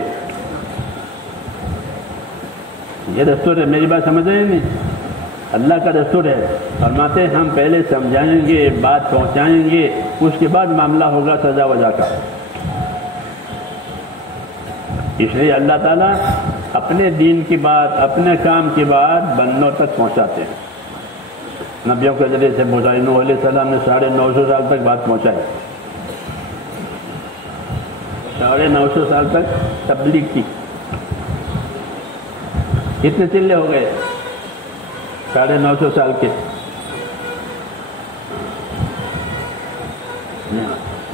یہ دستور ہے، میری بات سمجھ رہے ہیں نہیں؟ اللہ کا دستور ہے. فرماتے ہیں ہم پہلے سمجھائیں گے، بات پہنچائیں گے، اس کے بعد معاملہ ہوگا سزا وجہ کا. اس لیے اللہ تعالیٰ اپنے دین کی بات، اپنے کام کی بات بندوں تک پہنچاتے ہیں. نبیوں کے ذریعے سے موسیٰ نوح علیہ السلام نے 950 سال تک بات پہنچائی. 950 سال تک تبلیغ کی. کتنے چلے ہو گئے 950 سال کے؟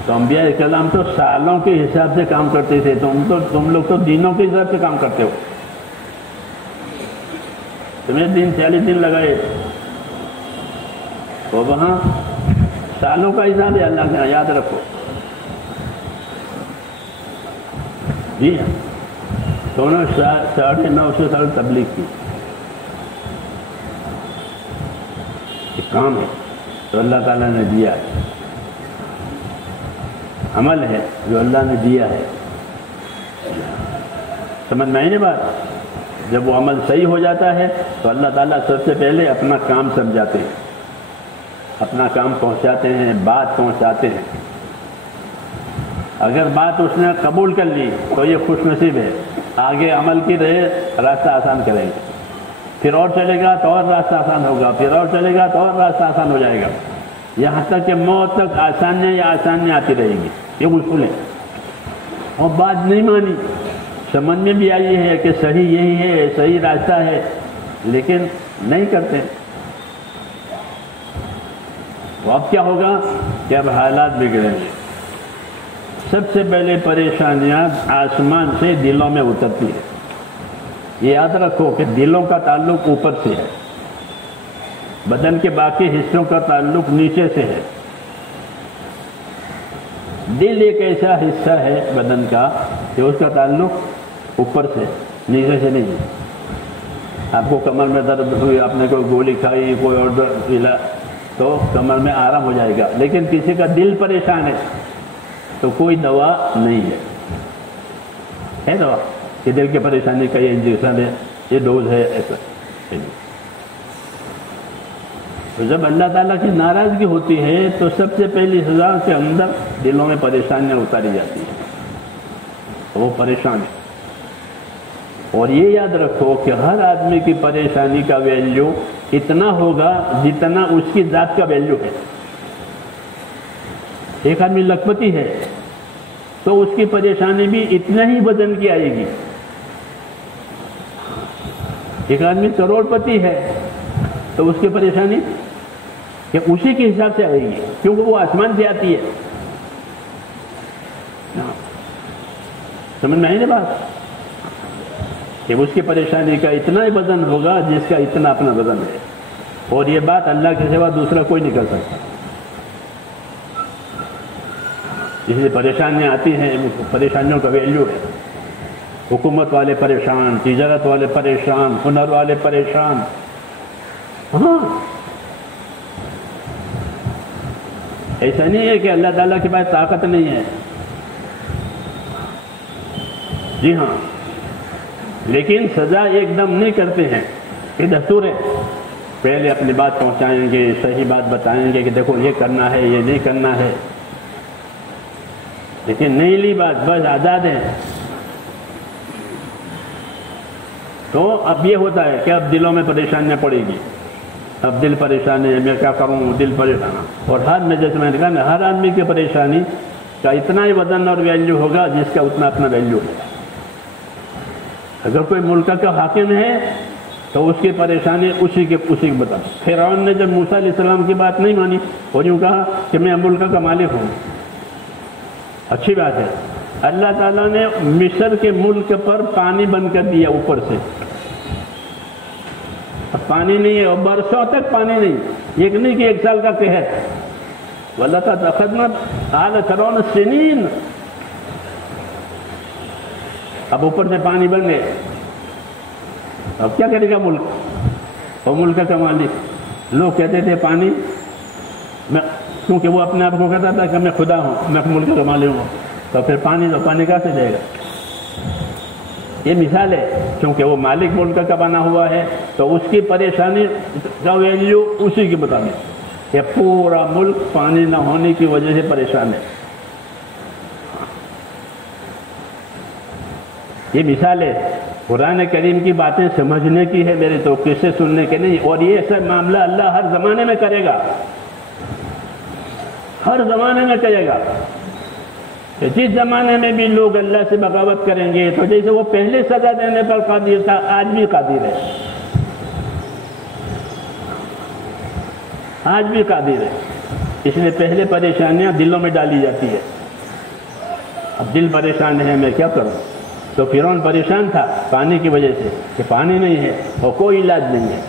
تو انبیاء کرام تو سالوں کے حساب سے کام کرتے تھے. تم لوگ تو دنوں کے حساب سے کام کرتے ہو. تمہیں 40 دن لگائے، تو وہاں سالوں کا حساب ہے اللہ کا، یاد رکھو. جی دونوں 950 سال تبلیغ کی. ایک کام ہے جو اللہ تعالیٰ نے دیا ہے، عمل ہے جو اللہ نے دیا ہے. سمجھ میں آئی نا بات؟ جب وہ عمل صحیح ہو جاتا ہے تو اللہ تعالیٰ سب سے پہلے اپنا کام سمجھاتے ہیں، اپنا کام پہنچاتے ہیں، بات پہنچاتے ہیں. اگر بات اس نے قبول کر لی تو یہ خوش نصیب ہے، آگے عمل کی رہے، راستہ آسان کرے گا. پھر اور چلے گا تو اور راستہ آسان ہوگا، پھر اور چلے گا تو اور راستہ آسان ہو جائے گا، یہاں تک کہ موت تک آسانیاں آتی رہے گی. یہ اصول ہے. اور بات نہیں مانی، سمجھ میں بھی آئی ہے کہ صحیح یہی ہے، صحیح راستہ ہے، لیکن نہیں کرتے. تو اب کیا ہوگا کہ اب حالات بگڑیں گے. سب سے پہلے پریشانیاں آسمان سے دلوں میں اترتی ہے. یہ یاد رکھو کہ دلوں کا تعلق اوپر سے ہے، بدن کے باقی حصوں کا تعلق نیچے سے ہے. دل ایک ایسا حصہ ہے بدن کا کہ اس کا تعلق اوپر سے، نیچے سے نہیں ہے. آپ کو کمر میں درد ہوئی، آپ نے کوئی گولی کھائی، کوئی اور درد پلا، تو کمر میں آرام ہو جائے گا. لیکن کسی کا دل پریشان ہے تو کوئی دوا نہیں ہے دوا کہ دل کی پریشانی کا یہ انجیکشن ہے، یہ ڈوز ہے، ایسا. تو جب اللہ تعالیٰ کی ناراضگی ہوتی ہے تو سب سے پہلی سزا کے اندر دلوں میں پریشانیاں اتاری جاتی ہیں، وہ پریشان ہے. اور یہ یاد رکھو کہ ہر آدمی کی پریشانی کا ویلیو اتنا ہوگا جتنا اس کی ذات کا ویلیو ہے. ایک آدمی لکھپتی ہے تو اس کی پریشانی بھی اتنا ہی وزن کی آئے گی. ایک آدمی کروڑ پتی ہے تو اس کی پریشانی کہ اسی کے حساب سے آئے گی، کیونکہ وہ آسمان سے آتی ہے. سمجھ میں آئی نا بات؟ کہ اس کی پریشانی کا اتنا ہی وزن ہوگا جس کا اتنا اپنا وزن ہے. اور یہ بات اللہ کے سوا دوسرا کوئی نہیں کر سکتا. اس لیے پریشانیاں آتی ہیں، پریشانیوں کا ویلیو ہے. حکومت والے پریشان، تجارت والے پریشان، ہنر والے پریشان. ہاں، ایسا نہیں ہے کہ اللہ تعالیٰ کے پاس طاقت نہیں ہے. جی ہاں، لیکن سزا ایک دم نہیں کرتے ہیں. یہ دستور ہے. پہلے اپنی بات پہنچائیں گے، صحیح بات بتائیں گے کہ دیکھو یہ کرنا ہے، یہ نہیں کرنا ہے. لیکن نہیں لی بات، بس آزاد ہیں. تو اب یہ ہوتا ہے کہ اب دلوں میں پریشانیاں پڑے گی. اب دل پریشان ہے، میں کیا کروں، دل پریشان. اور ہر میں جیسے میں نے کہا نا، ہر آدمی کی پریشانی کا اتنا ہی وزن اور ویلیو ہوگا جس کا اتنا اپنا ویلیو ہے. اگر کوئی ملک کا حاکم ہے تو اس کی پریشانی اسی کے بتا. فرعون نے جب موسیٰ علیہ السلام کی بات نہیں مانی، وہ یوں کہا کہ میں ملک کا مالک ہوں. اچھی بات ہے. اللہ تعالیٰ نے مصر کے ملک پر پانی بند کر دیا اوپر سے. اب پانی نہیں ہے، اور برسوں تک پانی نہیں. ایک نہیں کہ 1 سال کا قحط. وَلَقَدْ أَخَذْنَا آلَ فِرْعَوْنَ السِّنِينَ. اب اوپر سے پانی بن گئے. اب کیا کرے گا ملک؟ اور ملک کا مالک. لوگ کہتے تھے پانی میں، کیونکہ وہ اپنے آپ کو کہتا تھا کہ میں خدا ہوں، میں ملک کا مالک ہوں. تو پھر پانی کہاں سے دے گا؟ یہ مثال ہے. کیونکہ وہ مالک ملک کا بنا ہوا ہے تو اس کی پریشانی کا ویلیو اسی کے مطابق. یہ پورا ملک پانی نہ ہونے کی وجہ سے پریشان ہے. یہ مثال ہے. قرآن کریم کی باتیں سمجھنے کی ہے، میرے تو قصے سننے کے نہیں. اور یہ سب معاملہ اللہ ہر زمانے میں کرے گا. ہر زمانے میں کرے گا. جس زمانے میں بھی لوگ اللہ سے بغاوت کریں گے تو جیسے وہ پہلے سزا دینے پر قادر تھا، آج بھی قادر ہے. آج بھی قادر ہے. اس لیے پہلے پریشانیاں دلوں میں ڈالی جاتی ہے. اب دل پریشان ہے، میں کیا کروں؟ تو فرعون پریشان تھا پانی کی وجہ سے کہ پانی نہیں ہے اور کوئی علاج نہیں ہے.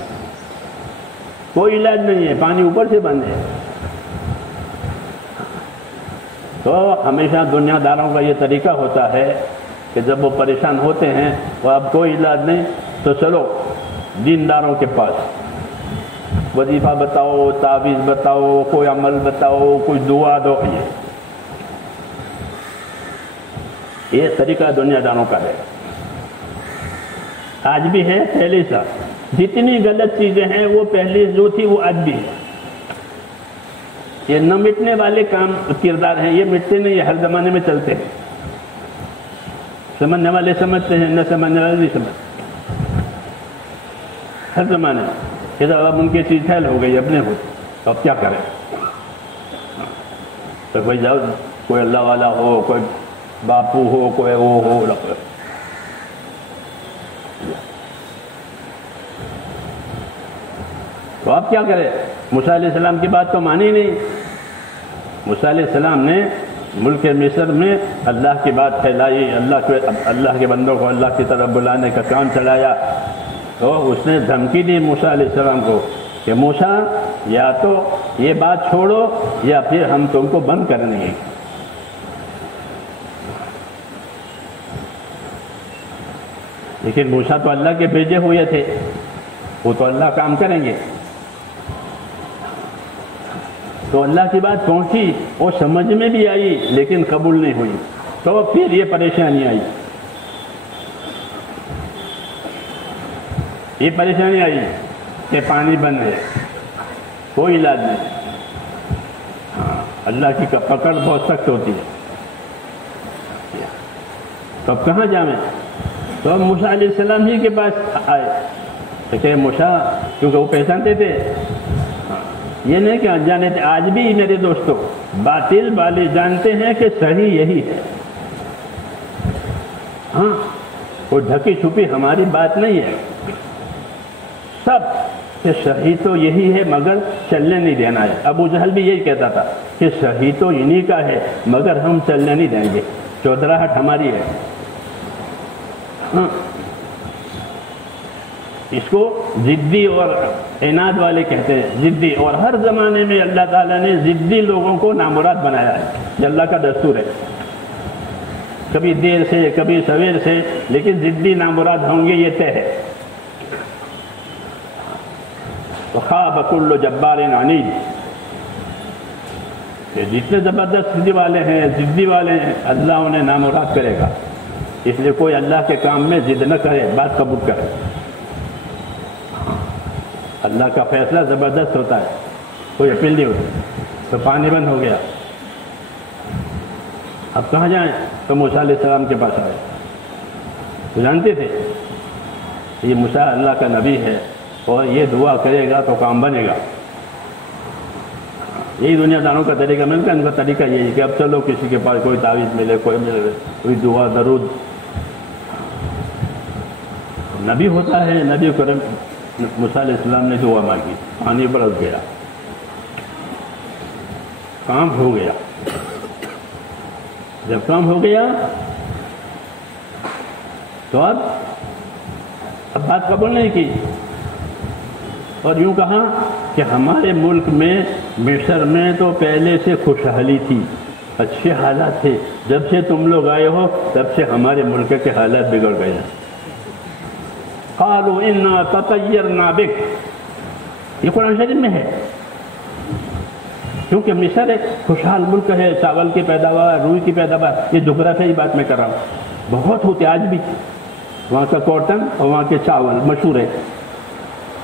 کوئی علاج نہیں ہے، پانی اوپر سے بند ہے. تو ہمیشہ دنیا داروں کا یہ طریقہ ہوتا ہے کہ جب وہ پریشان ہوتے ہیں، وہ اب کوئی علاج نہیں تو چلو دینداروں کے پاس. وظیفہ بتاؤ، تعویذ بتاؤ، کوئی عمل بتاؤ، کوئی دعا دو. یہ طریقہ دنیا داروں کا ہے. آج بھی ہے، پہلے سا. جتنی غلط چیزیں ہیں وہ پہلے جو تھی وہ آج بھی ہے. یہ نہ مٹنے والے کام کردار ہیں. یہ مٹتے نہیں، یہ ہر زمانے میں چلتے ہیں. سمجھنے والے سمجھتے ہیں، نہ سمجھنے والے نہیں سمجھتے. ہر زمانے میں اب ان کی چیز پھیل ہو گئی، اپنے ہو. تو اب کیا کریں؟ تو کوئی جاؤ، کوئی اللہ والا ہو، کوئی باپو ہو، کوئی وہ ہو. تو آپ کیا کریں؟ موسیٰ علیہ السلام کی بات تو مانی نہیں. موسیٰ علیہ السلام نے ملک مصر میں اللہ کی بات پھیلائی، اللہ کے بندوں کو اللہ کی طرف بلانے کا کام چلایا. تو اس نے دھمکی دی موسیٰ علیہ السلام کو کہ موسیٰ یا تو یہ بات چھوڑو یا پھر ہم تم کو بند کریں گے. لیکن موسیٰ تو اللہ کے بھیجے ہوئے تھے، وہ تو اللہ کام کریں گے. تو اللہ کی بات پہنچی اور سمجھ میں بھی آئی لیکن قبول نہیں ہوئی. تو پھر یہ پریشانی آئی. یہ پریشانی آئی کہ پانی بند ہے، کوئی علاج نہیں. ہاں، اللہ کی پکڑ بہت سخت ہوتی ہے. تو اب کہاں جائیں؟ تو موسیٰ علیہ السلام ہی کے پاس آئے کہ موسیٰ، کیونکہ وہ پہچانتے تھے. یہ نہیں کہ انجانے تھے. آج بھی میرے دوستوں باطل والے جانتے ہیں کہ صحیح یہی ہے. ہاں، کوئی ڈھکی چھپی ہماری بات نہیں ہے. سب کہ صحیح تو یہی ہے مگر چلنے نہیں دینا ہے. ابو جہل بھی یہی کہتا تھا کہ صحیح تو انہی کا ہے مگر ہم چلنے نہیں دیں گے، چودراہٹ ہماری ہے. ہاں، اس کو ضدی اور عناد والے کہتے ہیں. ضدی. اور ہر زمانے میں اللہ تعالیٰ نے ضدی لوگوں کو نامراد بنایا ہے. یہ اللہ کا دستور ہے. کبھی دیر سے کبھی سویر سے، لیکن ضدی نامراد ہوں گے، یہ طے ہے۔ وخاب کل جبار عنید، کہ جتنے زبردست ضدی والے ہیں، ضدی والے ہیں، اللہ انہیں نامراد کرے گا۔ اس لیے کوئی اللہ کے کام میں ضد نہ کرے، بات قبول کرے۔ اللہ کا فیصلہ زبردست ہوتا ہے، کوئی اپیل نہیں ہوتی۔ تو پانی بند ہو گیا، اب کہاں جائیں؟ تو موسیٰ علیہ السلام کے پاس آئے۔ تو جانتے تھے یہ موسیٰ اللہ کا نبی ہے اور یہ دعا کرے گا تو کام بنے گا۔ یہی دنیا داروں کا طریقہ ملتا ہے، ان کا طریقہ یہی ہے کہ اب چلو کسی کے پاس کوئی تعویذ ملے، کوئی ملے، کوئی دعا درود۔ نبی ہوتا ہے، نبی کرم موسیٰ علیہ السلام نے دعا مانگی، پانی برس گیا، کام ہو گیا۔ جب کام ہو گیا تو اب بات قبول نہیں کی اور یوں کہا کہ ہمارے ملک میں مصر میں تو پہلے سے خوشحالی تھی، اچھے حالات تھے، جب سے تم لوگ آئے ہو تب سے ہمارے ملک کے حالات بگڑ گئے ہیں۔ قالوا انا تطیرنا بک، یہ قرآن شریف میں ہے، کیونکہ مصر ایک خوشحال ملک ہے، چاول کی پیداوار، روئی کی پیداوار، یہ جغرافیائی بات میں کر رہا ہوں، بہت ہوتے آج بھی، وہاں کا کاٹن اور وہاں کے چاول مشہور ہے۔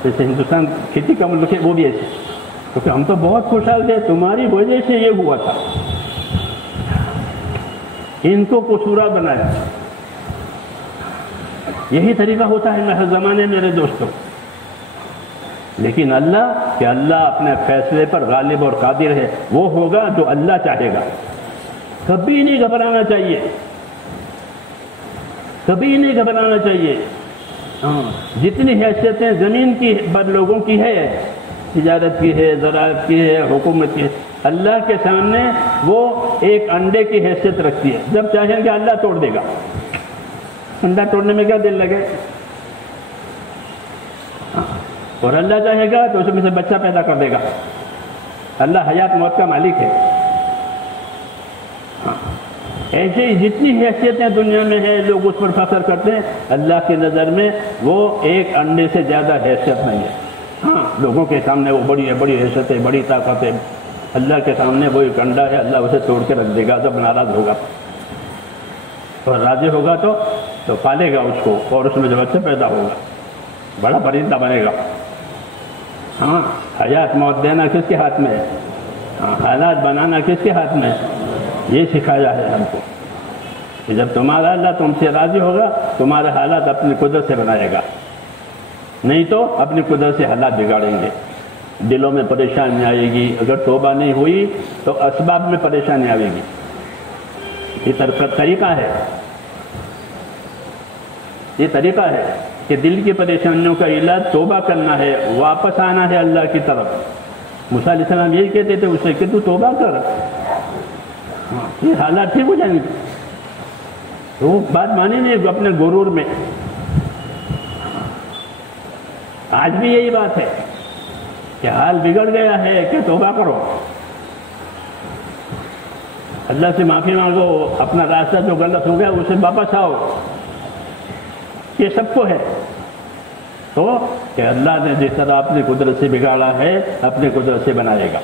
جیسے ہندوستان کھیتی کا ملک ہے وہ بھی ایسے، کیونکہ ہم تو بہت خوشحال تھے، تمہاری وجہ سے یہ ہوا تھا، ان کو قصورا بنایا۔ یہی طریقہ ہوتا ہے ہر زمانے میرے دوستوں، لیکن اللہ اپنے فیصلے پر غالب اور قادر ہے، وہ ہوگا جو اللہ چاہے گا۔ کبھی نہیں گھبرانا چاہیے، کبھی نہیں گھبرانا چاہیے۔ جتنی حیثیتیں زمین کی لوگوں کی ہے، تجارت کی ہے، زراعت کی ہے، حکومت کی ہے، اللہ کے سامنے وہ ایک انڈے کی حیثیت رکھتی ہے، جب چاہیں گے اللہ توڑ دے گا۔ انڈا توڑنے میں کیا دل لگے؟ اور اللہ چاہے گا تو اس میں سے بچہ پیدا کر دے گا۔ اللہ حیات موت کا مالک ہے۔ ایسے ہی جتنی حیثیتیں دنیا میں ہیں لوگ اس پر فخر کرتے ہیں، اللہ کی نظر میں وہ ایک انڈے سے زیادہ حیثیت نہیں ہے۔ ہاں، لوگوں کے سامنے وہ بڑی حیثیت ہے، بڑی طاقت ہے، اللہ کے سامنے وہ ایک انڈا ہے، اللہ اسے توڑ کے رکھ دے گا جب ناراض ہوگا، اور راضی ہوگا تو پالے گا اس کو، اور اس میں جب بچہ پیدا ہوگا بڑا پرندہ بنے گا۔ ہاں، حیات موت دینا کس کے ہاتھ میں ہے؟ ہاں، حالات بنانا کس کے ہاتھ میں ہے؟ یہ سکھایا ہے ہم کو کہ جب تمہارا اللہ تم سے راضی ہوگا، تمہارے حالات اپنی قدرت سے بنائے گا، نہیں تو اپنی قدرت سے حالات بگاڑیں گے۔ دلوں میں پریشانی آئے گی، اگر توبہ نہیں ہوئی تو اسباب میں پریشانی آئے گی۔ یہ طریقہ ہے، یہ طریقہ ہے کہ دل کی پریشانیوں کا علاج توبہ کرنا ہے، واپس آنا ہے اللہ کی طرف۔ موسیٰ علیہ السلام یہی کہتے تھے اسے کہ تو توبہ کر، یہ حالات ٹھیک ہو جائیں گے۔ وہ بات مانی نہیں اپنے غرور میں۔ آج بھی یہی بات ہے کہ حال بگڑ گیا ہے کہ توبہ کرو، اللہ سے معافی مانگو، اپنا راستہ جو غلط ہو گیا اسے واپس آؤ۔ یہ سب کو ہے تو کہ اللہ نے جس طرح اپنی قدرت سے بگاڑا ہے اپنی قدرت سے بنائے گا،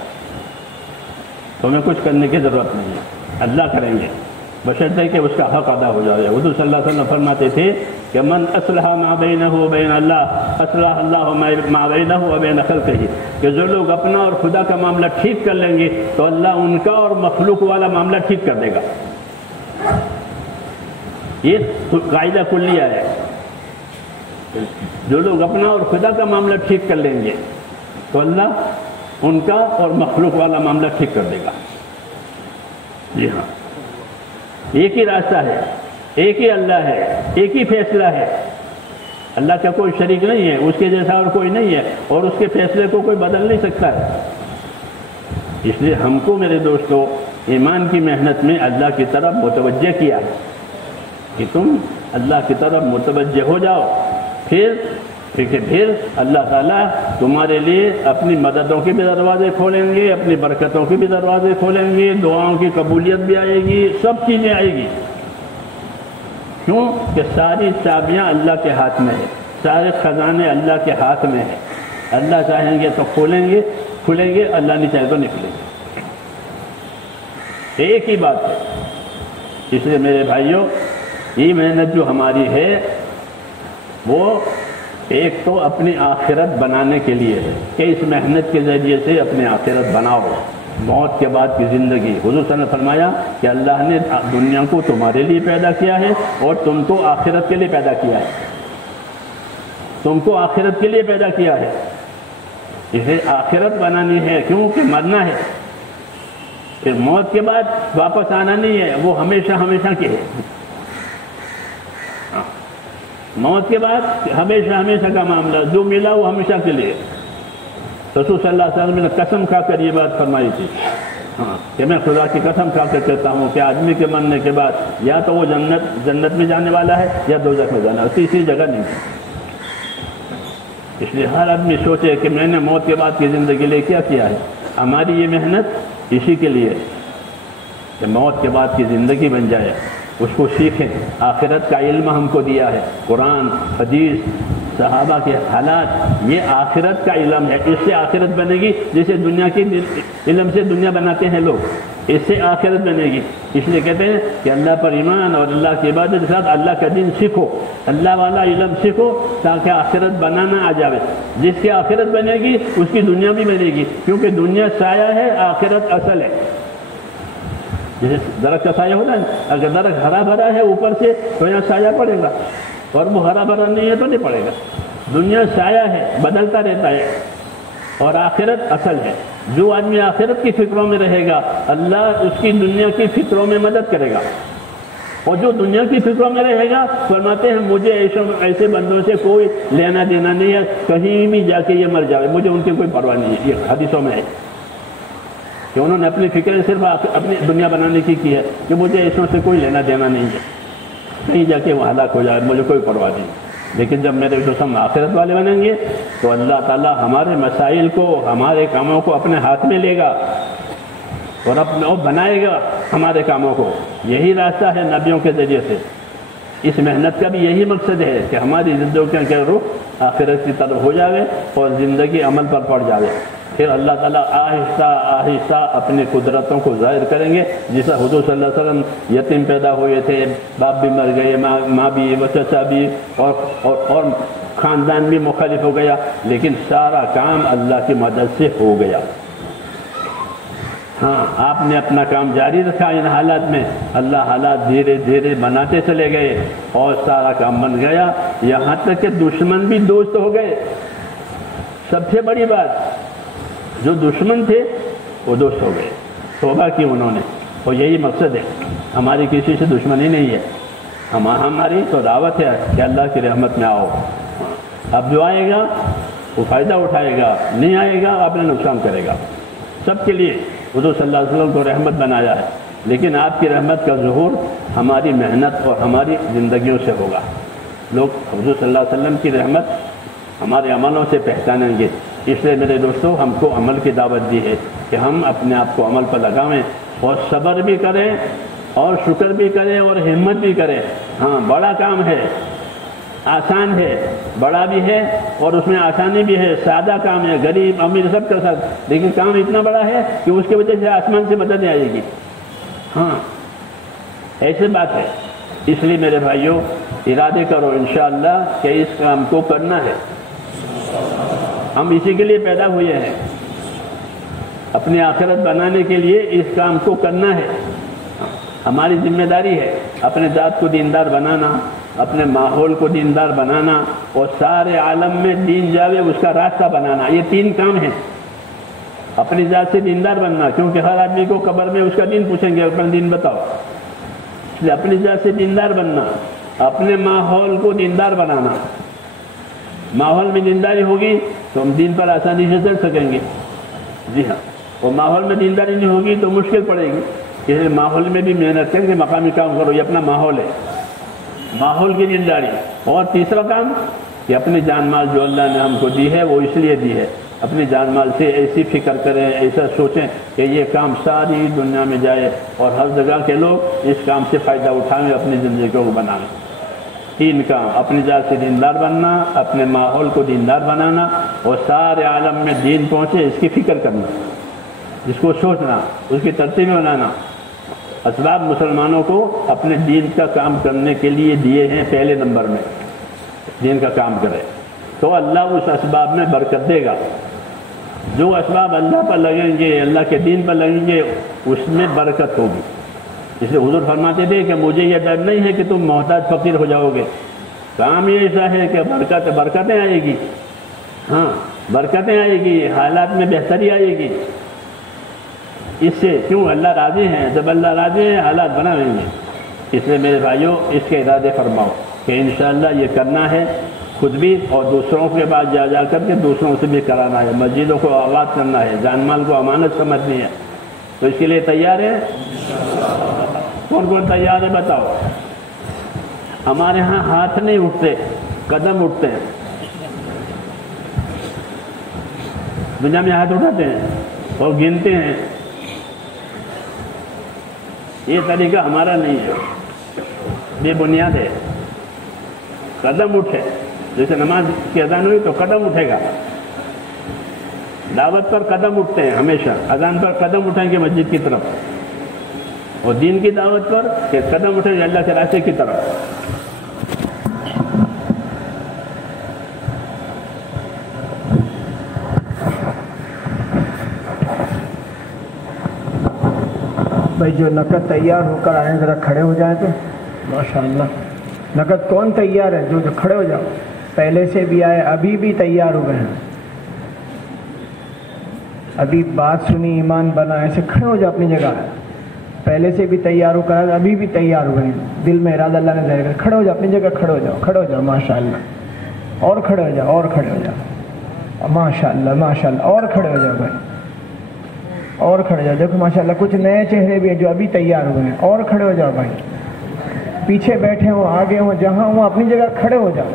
تمہیں کچھ کرنے کی ضرورت نہیں ہے، اللہ کریں گے، بشرطے کہ اس کا حق ادا ہو جائے۔ حضور صلی اللہ علیہ وسلم فرماتے تھے کہ من اصلح ما بینہ و بین اللہ اصلح اللہ ما بینہ و بین خلقہ، کہ جو لوگ اپنا اور خدا کا معاملہ ٹھیک کر لیں گے تو اللہ ان کا اور مخلوق والا معاملہ ٹھیک کر دے گا۔ یہ قاعدہ کلیہ ہے، جو لوگ اپنا اور خدا کا معاملہ ٹھیک کر لیں گے تو اللہ ان کا اور مخلوق والا معاملہ ٹھیک کر دے گا۔ جی ہاں، ایک ہی راستہ ہے، ایک ہی اللہ ہے، ایک ہی فیصلہ ہے، اللہ کا کوئی شریک نہیں ہے، اس کے جیسا اور کوئی نہیں ہے، اور اس کے فیصلے کو کوئی بدل نہیں سکتا ہے۔ اس لیے ہم کو میرے دوستو ایمان کی محنت میں اللہ کی طرف متوجہ کیا کہ تم اللہ کی طرف متوجہ ہو جاؤ، پھر اللہ تعالیٰ تمہارے لیے اپنی مددوں کے بھی دروازے کھولیں گے، اپنی برکتوں کے بھی دروازے کھولیں گے، دعاؤں کی قبولیت بھی آئے گی، سب چیزیں آئے گی۔ کیوں کہ ساری چابیاں اللہ کے ہاتھ میں ہے، سارے خزانے اللہ کے ہاتھ میں ہیں۔ اللہ چاہیں گے تو کھولیں گے، اللہ نہیں چاہے تو نہیں کھلیں گے۔ ایک ہی بات ہے۔ اس لیے میرے بھائیوں، یہ محنت جو ہماری ہے وہ ایک تو اپنی آخرت بنانے کے لیے ہے کہ اس محنت کے ذریعے سے اپنی آخرت بناؤ۔ موت کے بعد کی زندگی، حضور صلی اللہ علیہ وسلم نے فرمایا کہ اللہ نے دنیا کو تمہارے لیے پیدا کیا ہے اور تم کو آخرت کے لیے پیدا کیا ہے، تم کو آخرت کے لیے پیدا کیا ہے۔ اسے آخرت بنانی ہے، کیونکہ مرنا ہے، پھر موت کے بعد واپس آنا نہیں ہے، وہ ہمیشہ ہمیشہ کی ہے۔ موت کے بعد ہمیشہ ہمیشہ کا معاملہ، جو ملا وہ ہمیشہ کے لیے۔ رسول صلی اللہ علیہ وسلم نے قسم کھا کر یہ بات فرمائی تھی کہ میں خدا کی قسم کھا کر کہتا ہوں کہ آدمی کے مرنے کے بعد یا تو وہ جنت میں جانے والا ہے یا دوزخ میں جانا ہے، تیسری جگہ نہیں ہے۔ اس لیے ہر آدمی سوچے کہ میں نے موت کے بعد کی زندگی لے کیا ہے۔ ہماری یہ محنت اسی کے لیے کہ موت کے بعد کی زندگی بن جائے، اس کو سیکھیں۔ آخرت کا علم ہم کو دیا ہے، قرآن، حدیث، صحابہ کے حالات، یہ آخرت کا علم ہے۔ اس سے آخرت بنے گی، جیسے دنیا کی علم سے دنیا بناتے ہیں لوگ، اس سے آخرت بنے گی۔ اس لیے کہتے ہیں کہ اللہ پر ایمان اور اللہ کی عبادت کے ساتھ اللہ کا دین سیکھو، اللہ والا علم سیکھو تاکہ آخرت بنانا آ جائے۔ جس کی آخرت بنے گی اس کی دنیا بھی بنے گی، کیونکہ دنیا سایہ ہے، آخرت اصل ہے۔ جیسے درخت کا سایہ ہوتا ہے، اگر درخت ہرا بھرا ہے اوپر سے تو یہاں سایہ پڑے گا، اور وہ ہرا بھرا نہیں ہے تو نہیں پڑے گا۔ دنیا سایہ ہے، بدلتا رہتا ہے، اور آخرت اصل ہے۔ جو آدمی آخرت کی فکروں میں رہے گا، اللہ اس کی دنیا کی فکروں میں مدد کرے گا، اور جو دنیا کی فکروں میں رہے گا، فرماتے ہیں مجھے ایسے بندوں سے کوئی لینا دینا نہیں ہے، کہیں بھی جا کے یہ مر جائے مجھے ان کی کوئی پرواہ نہیں ہے۔ یہ حدیثوں میں ہے کہ انہوں نے اپنی فکر صرف اپنی دنیا بنانے کی ہے کہ مجھے ایسوں سے کوئی لینا دینا نہیں ہے، کہیں جا کے وہ ہلاک ہو جائے مجھے کوئی پرواہ نہیں۔ لیکن جب میرے دوست آخرت والے بنیں گے تو اللہ تعالیٰ ہمارے مسائل کو، ہمارے کاموں کو اپنے ہاتھ میں لے گا اور بنائے گا ہمارے کاموں کو۔ یہی راستہ ہے نبیوں کے ذریعے سے۔ اس محنت کا بھی یہی مقصد ہے کہ ہماری زندگی کا رخ آخرت کی طرف ہو جائے اور زندگی عمل پر پڑ جائے۔ پھر اللہ تعالیٰ آہستہ آہستہ اپنی قدرتوں کو ظاہر کریں گے۔ جیسا حضور صلی اللہ علیہ وسلم یتیم پیدا ہوئے تھے، باپ بھی مر گئے، ماں بھی، چچا بھی، اور خاندان بھی مخالف ہو گیا، لیکن سارا کام اللہ کی مدد سے ہو گیا۔ ہاں، آپ نے اپنا کام جاری رکھا ان حالات میں، اللہ حالات دھیرے دھیرے بناتے چلے گئے اور سارا کام بن گیا، یہاں تک کہ دشمن بھی دوست ہو گئے۔ سب سے بڑی بات، جو دشمن تھے وہ دوست ہو گئے، توبہ کی انہوں نے۔ اور یہی مقصد ہے، ہماری کسی سے دشمنی نہیں ہے، ہماری تو دعوت ہے کہ اللہ کی رحمت میں آؤ۔ اب جو آئے گا وہ فائدہ اٹھائے گا، نہیں آئے گا اپنا نقصان کرے گا۔ سب کے لیے حضور صلی اللہ علیہ وسلم کو رحمت بنایا ہے، لیکن آپ کی رحمت کا ظہور ہماری محنت اور ہماری زندگیوں سے ہوگا۔ لوگ حضور صلی اللہ علیہ وسلم کی رحمت ہمارے عملوں سے پہچانیں گے۔ اس لیے میرے دوستوں، ہم کو عمل کی دعوت دی ہے کہ ہم اپنے آپ کو عمل پر لگائیں اور صبر بھی کریں اور شکر بھی کریں اور ہمت بھی کریں۔ ہاں، بڑا کام ہے، آسان ہے، بڑا بھی ہے اور اس میں آسانی بھی ہے، سادہ کام ہے، غریب امیر سب کا ساتھ، لیکن کام اتنا بڑا ہے کہ اس کی وجہ سے آسمان سے مدد آئے گی۔ ہاں، ایسی بات ہے۔ اس لیے میرے بھائیوں، ارادے کرو انشاءاللہ کہ اس کام کو کرنا ہے۔ ہم اسی کے لیے پیدا ہوئے ہیں، اپنی آخرت بنانے کے لیے اس کام کو کرنا ہے۔ ہماری ذمہ داری ہے اپنے ذات کو دیندار بنانا، اپنے ماحول کو دیندار بنانا، اور سارے عالم میں دین جاوے اس کا راستہ بنانا۔ یہ تین کام ہیں۔ اپنی ذات سے دیندار بننا، کیونکہ ہر آدمی کو قبر میں اس کا دین پوچھیں گے، اپنا دین بتاؤ۔ اس لیے اپنی ذات سے دیندار بننا، اپنے ماحول کو دیندار بنانا۔ ماحول میں دینداری ہوگی تو ہم دین پر آسانی سے چل سکیں گے۔ جی ہاں، اور ماحول میں دینداری نہیں ہوگی تو مشکل پڑے گی۔ اس لیے ماحول میں بھی محنت کریں گے، مقامی کام کرو، یہ اپنا ماحول ہے، ماحول کی دینداری۔ اور تیسرا کام کہ اپنی جان مال جو اللہ نے ہم کو دی ہے وہ اس لیے دی ہے، اپنی جان مال سے ایسی فکر کریں، ایسا سوچیں کہ یہ کام ساری دنیا میں جائے اور ہر جگہ کے لوگ اس کام سے فائدہ اٹھائیں، اپنی زندگیوں کو بنائیں۔ تین کام: اپنی ذات سے دیندار بننا، اپنے ماحول کو دیندار بنانا، اور سارے عالم میں دین پہنچے اس کی فکر کرنا، جس کو سوچنا، اس کی ترتیبیں بنانا۔ اسباب مسلمانوں کو اپنے دین کا کام کرنے کے لیے دیے ہیں، پہلے نمبر میں دین کا کام کرے تو اللہ اس اسباب میں برکت دے گا۔ جو اسباب اللہ پر لگیں گے، اللہ کے دین پر لگیں گے، اس میں برکت ہوگی۔ اس لیے حضور فرماتے تھے کہ مجھے یہ ڈر نہیں ہے کہ تم محتاج فقیر ہو جاؤ گے، کام یہ ایسا ہے کہ برکتیں آئے گی، ہاں برکتیں آئے گی، حالات میں بہتری آئے گی۔ اس سے کیوں اللہ راضی ہیں، جب اللہ راضی ہیں حالات بنا رہیں گے۔ اس لیے میرے بھائیوں اس کے ارادے فرماؤ کہ انشاءاللہ یہ کرنا ہے، خود بھی اور دوسروں کے پاس جا کر کے دوسروں سے بھی کرانا ہے، مسجدوں کو آباد کرنا ہے، جان مال کو امانت سمجھنی ہے۔ تو اس کے لیے تیار ہے؟ کون کون تیار ہے بتاؤ؟ ہمارے ہاں ہاتھ نہیں اٹھتے، قدم اٹھتے ہیں۔ دنیا میں ہاتھ اٹھاتے ہیں اور گنتے ہیں، یہ طریقہ ہمارا نہیں ہے، بے بنیاد ہے۔ قدم اٹھے، جیسے نماز کی اذان ہوئی تو قدم اٹھے گا، دعوت پر قدم اٹھتے ہیں ہمیشہ، اذان پر قدم اٹھیں گے مسجد کی طرف، اور دین کی دعوت پر کہ قدم اٹھیں گے اللہ کے راستے کی طرف۔ بھائی جو نقد تیار ہو کر آئیں ذرا کھڑے ہو جائیں تو ماشاءاللہ۔ نقد کون تیار ہے؟ جو کھڑے ہو جاؤ، پہلے سے بھی آئے، ابھی بھی تیار ہوئے ہیں، ابھی بات سنی ایمان بنا، ایسے کھڑے ہو جاؤ اپنی جگہ، پہلے سے بھی تیار ہو کر آئے، ابھی بھی تیار ہوئے ہیں، دل میں ارادہ اللہ نے ظاہر کر، کھڑے ہو جاؤ اپنی جگہ، کھڑے ہو جاؤ، کھڑے ہو جاؤ ماشاءاللہ، اور کھڑے ہو جاؤ، اور کھڑے ہو جاؤ ماشاءاللہ ماشاءاللہ، اور کھڑے ہو جاؤ بھائی، اور کھڑے ہو جاؤ۔ دیکھو ماشاءاللہ کچھ نئے چہرے بھی ہیں جو ابھی تیار ہوئے ہیں، اور کھڑے ہو جاؤ بھائی، پیچھے بیٹھے ہوں آگے ہوں جہاں ہوں اپنی جگہ کھڑے ہو جاؤ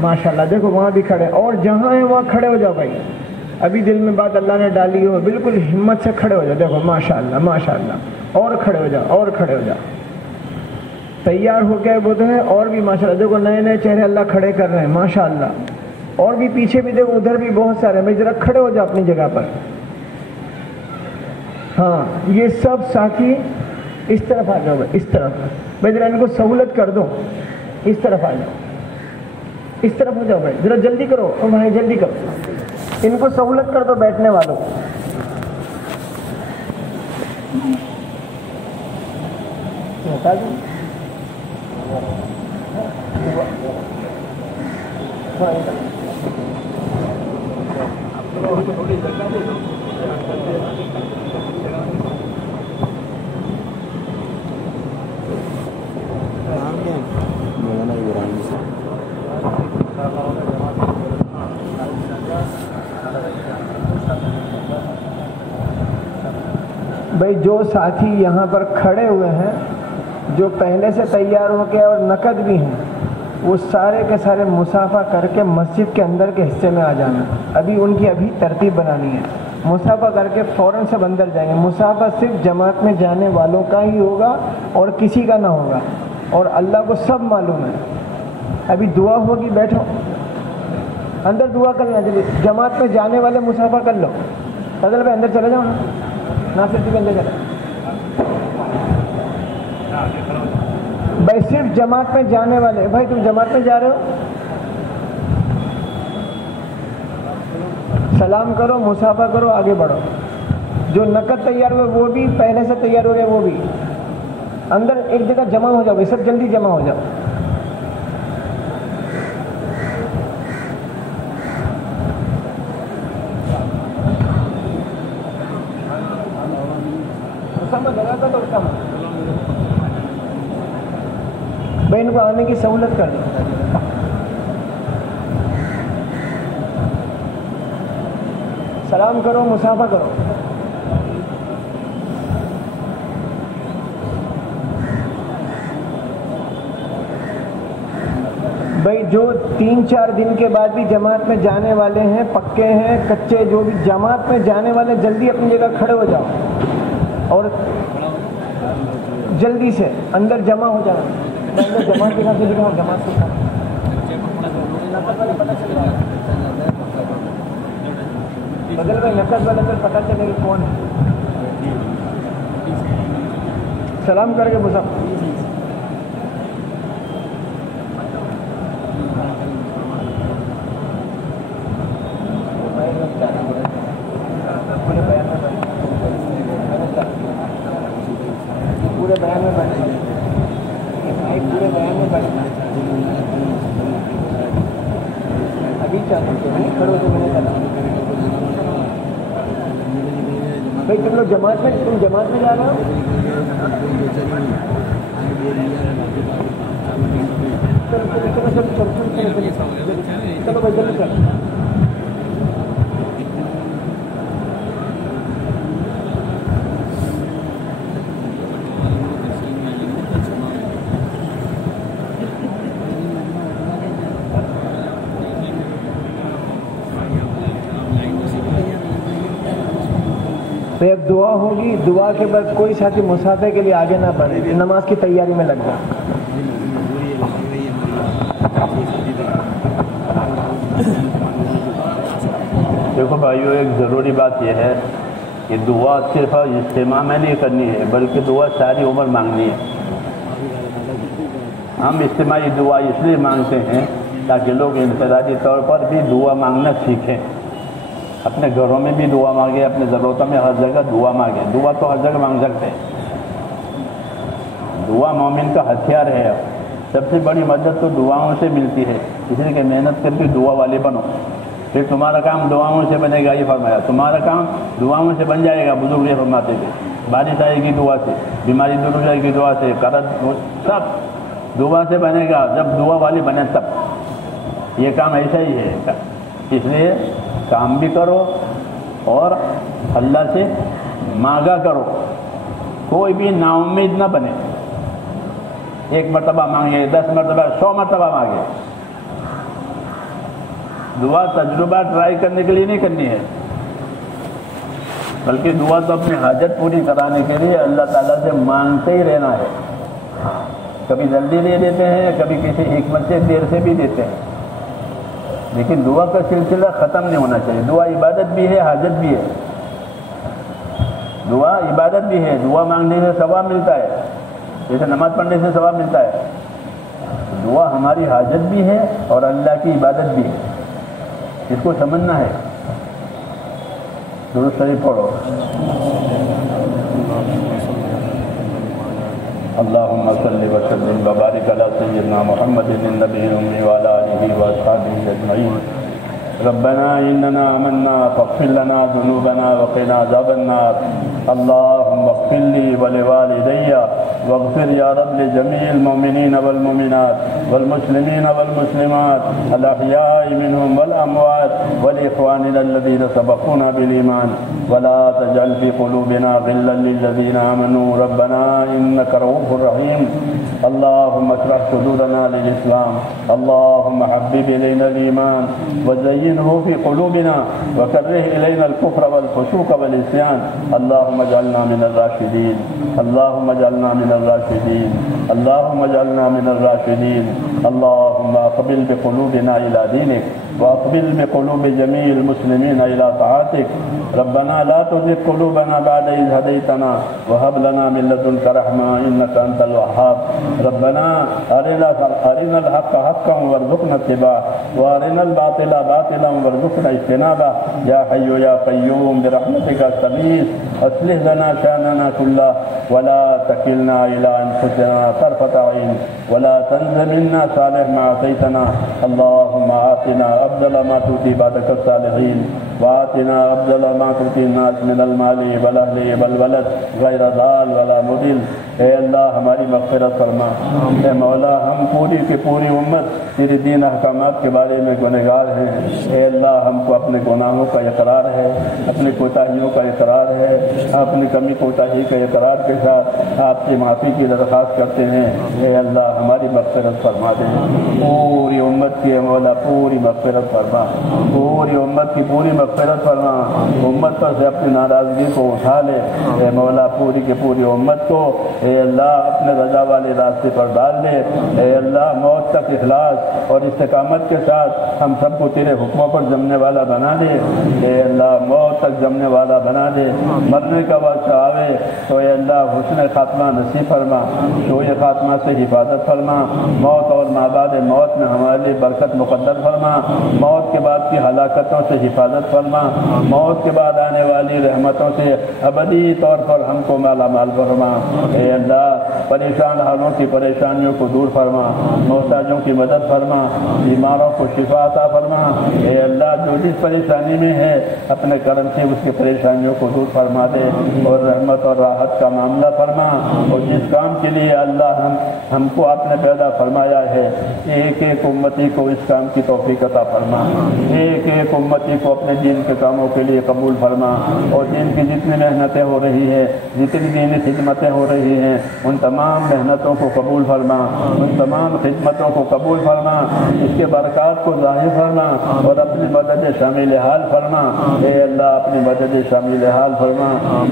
ماشاءاللہ۔ دیکھو وہاں بھی کھڑے، اور جہاں ہیں وہاں کھڑے ہو جاؤ بھائی، ابھی دل میں بات اللہ نے ڈالی ہو بالکل ہمت سے کھڑے ہو جاؤ۔ دیکھو ماشاءاللہ ماشاءاللہ، اور کھڑے ہو جاؤ، اور کھڑے ہو جاؤ، تیار ہو گئے وہ تو ہے، اور بھی ماشاءاللہ دیکھو نئے نئے چہرے اللہ کھڑے کر رہے ہیں ماشاءاللہ، اور بھی پیچھے بھی دیکھو ادھر بھی بہت سارے، بھائی ذرا کھڑے ہو جاؤ اپنی جگہ پر۔ ہاں یہ سب ساتھی اس طرف آ جاؤ بھائی، اس طرف، بھائی ذرا ان کو سہولت کر دو، اس طرف آ جاؤ، اس طرف ہو جاؤ بھائی، ذرا جلدی کرو بھائی، جلدی کرو، ان کو سہولت کر دو بیٹھنے والوں۔ بتا دوں بھائی جو ساتھی یہاں پر کھڑے ہوئے ہیں، جو پہلے سے تیار ہو کے اور نقد بھی ہیں، وہ سارے کے سارے مصافحہ کر کے مسجد کے اندر کے حصے میں آ جانا۔ ابھی ان کی ابھی ترتیب بنانی ہے، مصافحہ کر کے فوراً سب اندر جائیں گے۔ مصافحہ صرف جماعت میں جانے والوں کا ہی ہوگا اور کسی کا نہ ہوگا، اور اللہ کو سب معلوم ہے۔ ابھی دعا ہوگی، بیٹھو اندر دعا کرنا، جماعت میں جانے والے مصافحہ کر لو۔ فضل بھائی اندر چلے جاؤ نا، ناصر جی اندر چلے بھائی، صرف جماعت میں جانے والے۔ بھائی تم جماعت میں جا رہے ہو، سلام کرو، مصافحہ کرو، آگے بڑھو۔ جو نقد تیار ہوئے وہ بھی پہلے سے تیار ہو گئے، وہ بھی اندر ایک جگہ جمع ہو جاؤ، سب جلدی جمع ہو جاؤ۔ بھائی ان کو آنے کی سہولت کر دو۔ سلام کرو، مصافحہ کرو۔ بھائی جو 3-4 دن کے بعد بھی جماعت میں جانے والے ہیں، پکے ہیں کچے، جو بھی جماعت میں جانے والے جلدی اپنی جگہ کھڑے ہو جاؤ اور جلدی سے اندر جمع ہو جانا۔ جماعت کے ساتھ دکھاؤ، جماعت کے ساتھ بدل میں نقد والے پھر پتہ چلے گا کون ہے. سلام کر کے بسا پورے بیان میں بیٹھ پورے بیان میں بیٹھ ابھی چاہتے ہیں کھڑے ہو کے میں نے کرنا. بھائی تم لوگ جماعت میں جا رہے ہو؟ چلو بھائی جلدی چلو. تو اب دعا ہوگی، دعا کے بعد کوئی ساتھی مسافے کے لیے آگے نہ بڑھے، نماز کی تیاری میں لگ جائے. دیکھو بھائیو، ایک ضروری بات یہ ہے کہ دعا صرف اجتماع میں نہیں کرنی ہے، بلکہ دعا ساری عمر مانگنی ہے. ہم اجتماعی دعا اس لیے مانگتے ہیں تاکہ لوگ انفرادی طور پر بھی دعا مانگنا سیکھیں. اپنے گھروں میں بھی دعا مانگے، اپنے ضرورتوں میں ہر جگہ دعا مانگے. دعا تو ہر جگہ مانگ سکتے ہیں. دعا مومن کا ہتھیار ہے. سب سے بڑی مدد تو دعاؤں سے ملتی ہے، اس لیے کہ محنت کر کے دعا والے بنو، پھر تمہارا کام دعاؤں سے بنے گا. یہ فرمایا تمہارا کام دعاؤں سے بن جائے گا. بزرگ یہ فرماتے تھے بارش آئے گی دعا سے، بیماری دور ہو جائے گی دعا سے، قرض سب دعا سے بنے گا. جب دعا والے بنے تب. یہ کام ایسا ہی ہے. اس لیے کام بھی کرو اور اللہ سے مانگا کرو. کوئی بھی نا امید نہ بنے. 1 مرتبہ مانگے، 10 مرتبہ، 100 مرتبہ مانگے. دعا تجربہ ٹرائی کرنے کے لیے نہیں کرنی ہے، بلکہ دعا تو اپنی حاجت پوری کرانے کے لیے اللہ تعالیٰ سے مانگتے ہی رہنا ہے. کبھی جلدی دے دیتے ہیں، کبھی کسی حکمت سے دیر سے بھی دیتے ہیں، لیکن دعا کا سلسلہ ختم نہیں ہونا چاہیے. دعا عبادت بھی ہے، حاجت بھی ہے. دعا عبادت بھی ہے. دعا مانگنے سے ثواب ملتا ہے، جیسے نماز پڑھنے سے ثواب ملتا ہے. دعا ہماری حاجت بھی ہے اور اللہ کی عبادت بھی ہے. اس کو سمجھنا ہے. درود شریف پڑھو. اللہم صلی وسلم وبارک علی سیدنا محمد النبی الأمی وعلی آلہ واصحابہ اجمعین. ربنا اننا آمنا فاغفر لنا ذنوبنا وقنا عذاب النار. اللهم اغفر لي ولوالدي واغفر يا رب لجميع المؤمنين والمؤمنات والمسلمين والمسلمات الأحياء منهم والأموات ولإخواننا الذين سبقونا بالإيمان ولا تجعل في قلوبنا غلا للذين آمنوا ربنا إنك رؤوف رحيم. اللهم اشرح صدورنا للإسلام. اللهم حبب إلينا الإيمان وزينه في قلوبنا وكره إلينا الكفر والفسوق والعصيان. اللهم اجعلنا من الراشدين. اللهم اجعلنا من الراشدين. اللهم اجعلنا من الراشدين. اللهم اقبل بقلوبنا إلى دينك وأقبل بقلوب جميع المسلمين إلى طاعتك. ربنا لا تزغ قلوبنا بعد إذ هديتنا وهب لنا من لدنك رحمة إنك أنت الوهاب. ربنا أرنا الحق حقا وارزقنا اتباعه وأرنا الباطل باطلا وارزقنا اجتنابه. يا حي يا قيوم برحمتك استغيث أصلح لنا شأننا كله ولا تكلنا إلى أنفسنا طرفة عين ولا تنز منا صالح ما أعطيتنا. اللهم آتنا أفضل ما تؤتي عبادك الصالحين وآتنا أفضل ما تؤتي الناس من المال والأهل والولد غير ضال ولا مضل. اے اللہ ہماری مغفرت فرما. اے مولا ہم پوری کی پوری امت تیرے دین احکامات کے بارے میں گنہگار ہیں۔ اے اللہ ہم کو اپنے گناہوں کا اقرار ہے، اپنی کوتاہیوں کا اقرار ہے، اپنی کمی کوتاہی کا اقرار کے ساتھ آپ سے معافی کی درخواست کرتے ہیں۔ اے اللہ ہماری مغفرت فرما دے، پوری امت کی مولا پوری مغفرت فرما، پوری امت کی پوری مغفرت فرما، امت پر سے اپنی ناراضگی کو اٹھا لے اے مولا، پوری کی پوری امت کو اے اللہ اپنے رضا والے راستے پر ڈال دے۔ اے اللہ موت تک اخلاص اور استقامت کے ساتھ ہم سب کو تیرے حکموں پر جمنے والا بنا دے۔ اے اللہ موت تک جمنے والا بنا دے، مرنے کا وقت آوے تو اے اللہ حسن خاتمہ نصیب فرما، شوئے خاتمہ سے حفاظت فرما، موت اور مابعد موت میں ہمارے لیے برکت مقدر فرما، موت کے بعد کی ہلاکتوں سے حفاظت فرما، موت کے بعد آنے والی رحمتوں سے ابدی طور پر ہم کو مالا مال فرما۔ اے اللہ پریشان حالوں کی پریشانیوں کو دور فرما، محتاجوں کی مدد فرما، بیماروں کو شفا عطا فرما۔ اے اللہ جو جس پریشانی میں ہے اپنے کرم سے اس کی پریشانیوں کو دور فرما دے اور رحمت اور راحت کا معاملہ فرما، اور جس کام کے لیے اللہ ہم کو آپ نے پیدا فرمایا ہے ایک ایک امتی کو اس کام کی توفیق عطا فرما، ایک ایک امتی کو اپنے دین کے کاموں کے لیے قبول فرما، اور دین کی جتنی محنتیں ہو رہی ہیں، جتنی دینی خدمتیں ہو رہی ہیں، ان تمام محنتوں کو قبول فرما، ان تمام خدمتوں کو قبول فرما، اس کے برکات کو ظاہر فرما اور اپنی مدد شامل حال فرما۔ اے اللہ اپنی مدد شامل حال فرما۔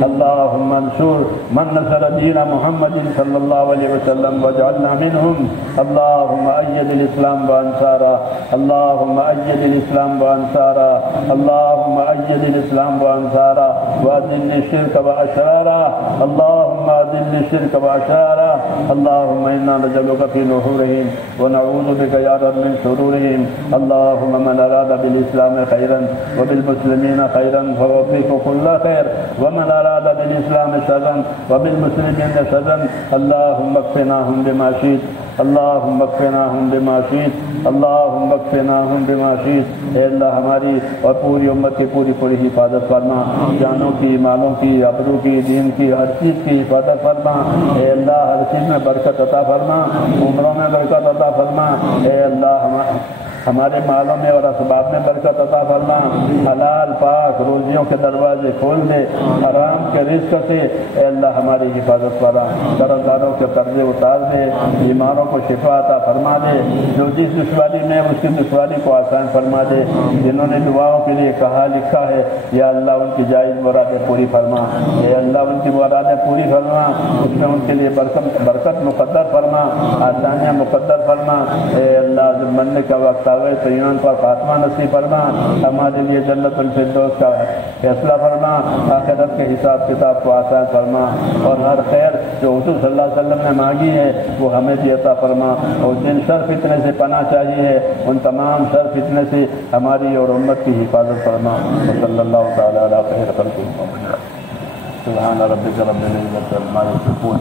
اللہم انصر من نصر دین محمد صلی اللہ علیہ وسلم واجعلنا منہم۔ اللہم اید الاسلام وانصارا، اللہم اید الاسلام وانصارا، اللہم اید الاسلام وانصارا، واذل الشرک واشرارا، اللہم اذل الشرک واشرارا، اللہم انا نجعلک فی نحورہم ونعوذ بک یا رب من شرورہم۔ اللہم من اراد بالاسلام خیرا وبالمسلمین خیرا فوفقه كل خیر، ومن اراد بالاسلام شرا وبالمسلمین شرا اللہم اکفناہم بما شئت، اللہم اکفناہم بما شئت، اللہم اکفناہم بما شئت۔ اے اللہ ہماری اور پوری امت کی پوری پوری حفاظت فرما، جانوں کی، مالوں کی، ابرو کی، دین کی، ہر چیز کی حفاظت فرما۔ اے اللہ ہر چیز میں برکت عطا فرما، عمروں میں برکت عطا فرما۔ اے اللہ ہمارے مالوں میں اور اسباب میں برکت عطا فرما، حلال پاک روزیوں کے دروازے کھول دے، حرام کے رزق سے اے اللہ ہماری حفاظت فرما، قرضداروں کے قرضے اتار دے، بیماروں کو شفا عطا فرما دے، جو جس دشواری میں اس کی دشواری کو آسان فرما دے، جنہوں نے دعاؤں کے لیے کہا لکھا ہے یا اللہ ان کی جائز مرادیں پوری فرما، اے اللہ ان کی مرادیں پوری فرما، اس میں ان کے لیے برکت مقدر فرما، آسانیاں مقدر فرما۔ اے اللہ جب مرنے کا وقت تو ایمان پر خاتمہ نصیب فرما، ہمارے لیے جنت الفردوس کا فیصلہ فرما، آخرت کے حساب کتاب کو آسان فرما، اور ہر خیر جو حضور صلی اللہ علیہ وسلم نے مانگی ہے وہ ہمیں بھی عطا فرما، اور جن شر فتنے سے پناہ چاہیے ان تمام شر فتنے سے ہماری اور امت کی حفاظت فرما۔ صلی اللہ تعالی علی خیر خلق محمد۔ سبحان ربک رب العزۃ عما یصفون۔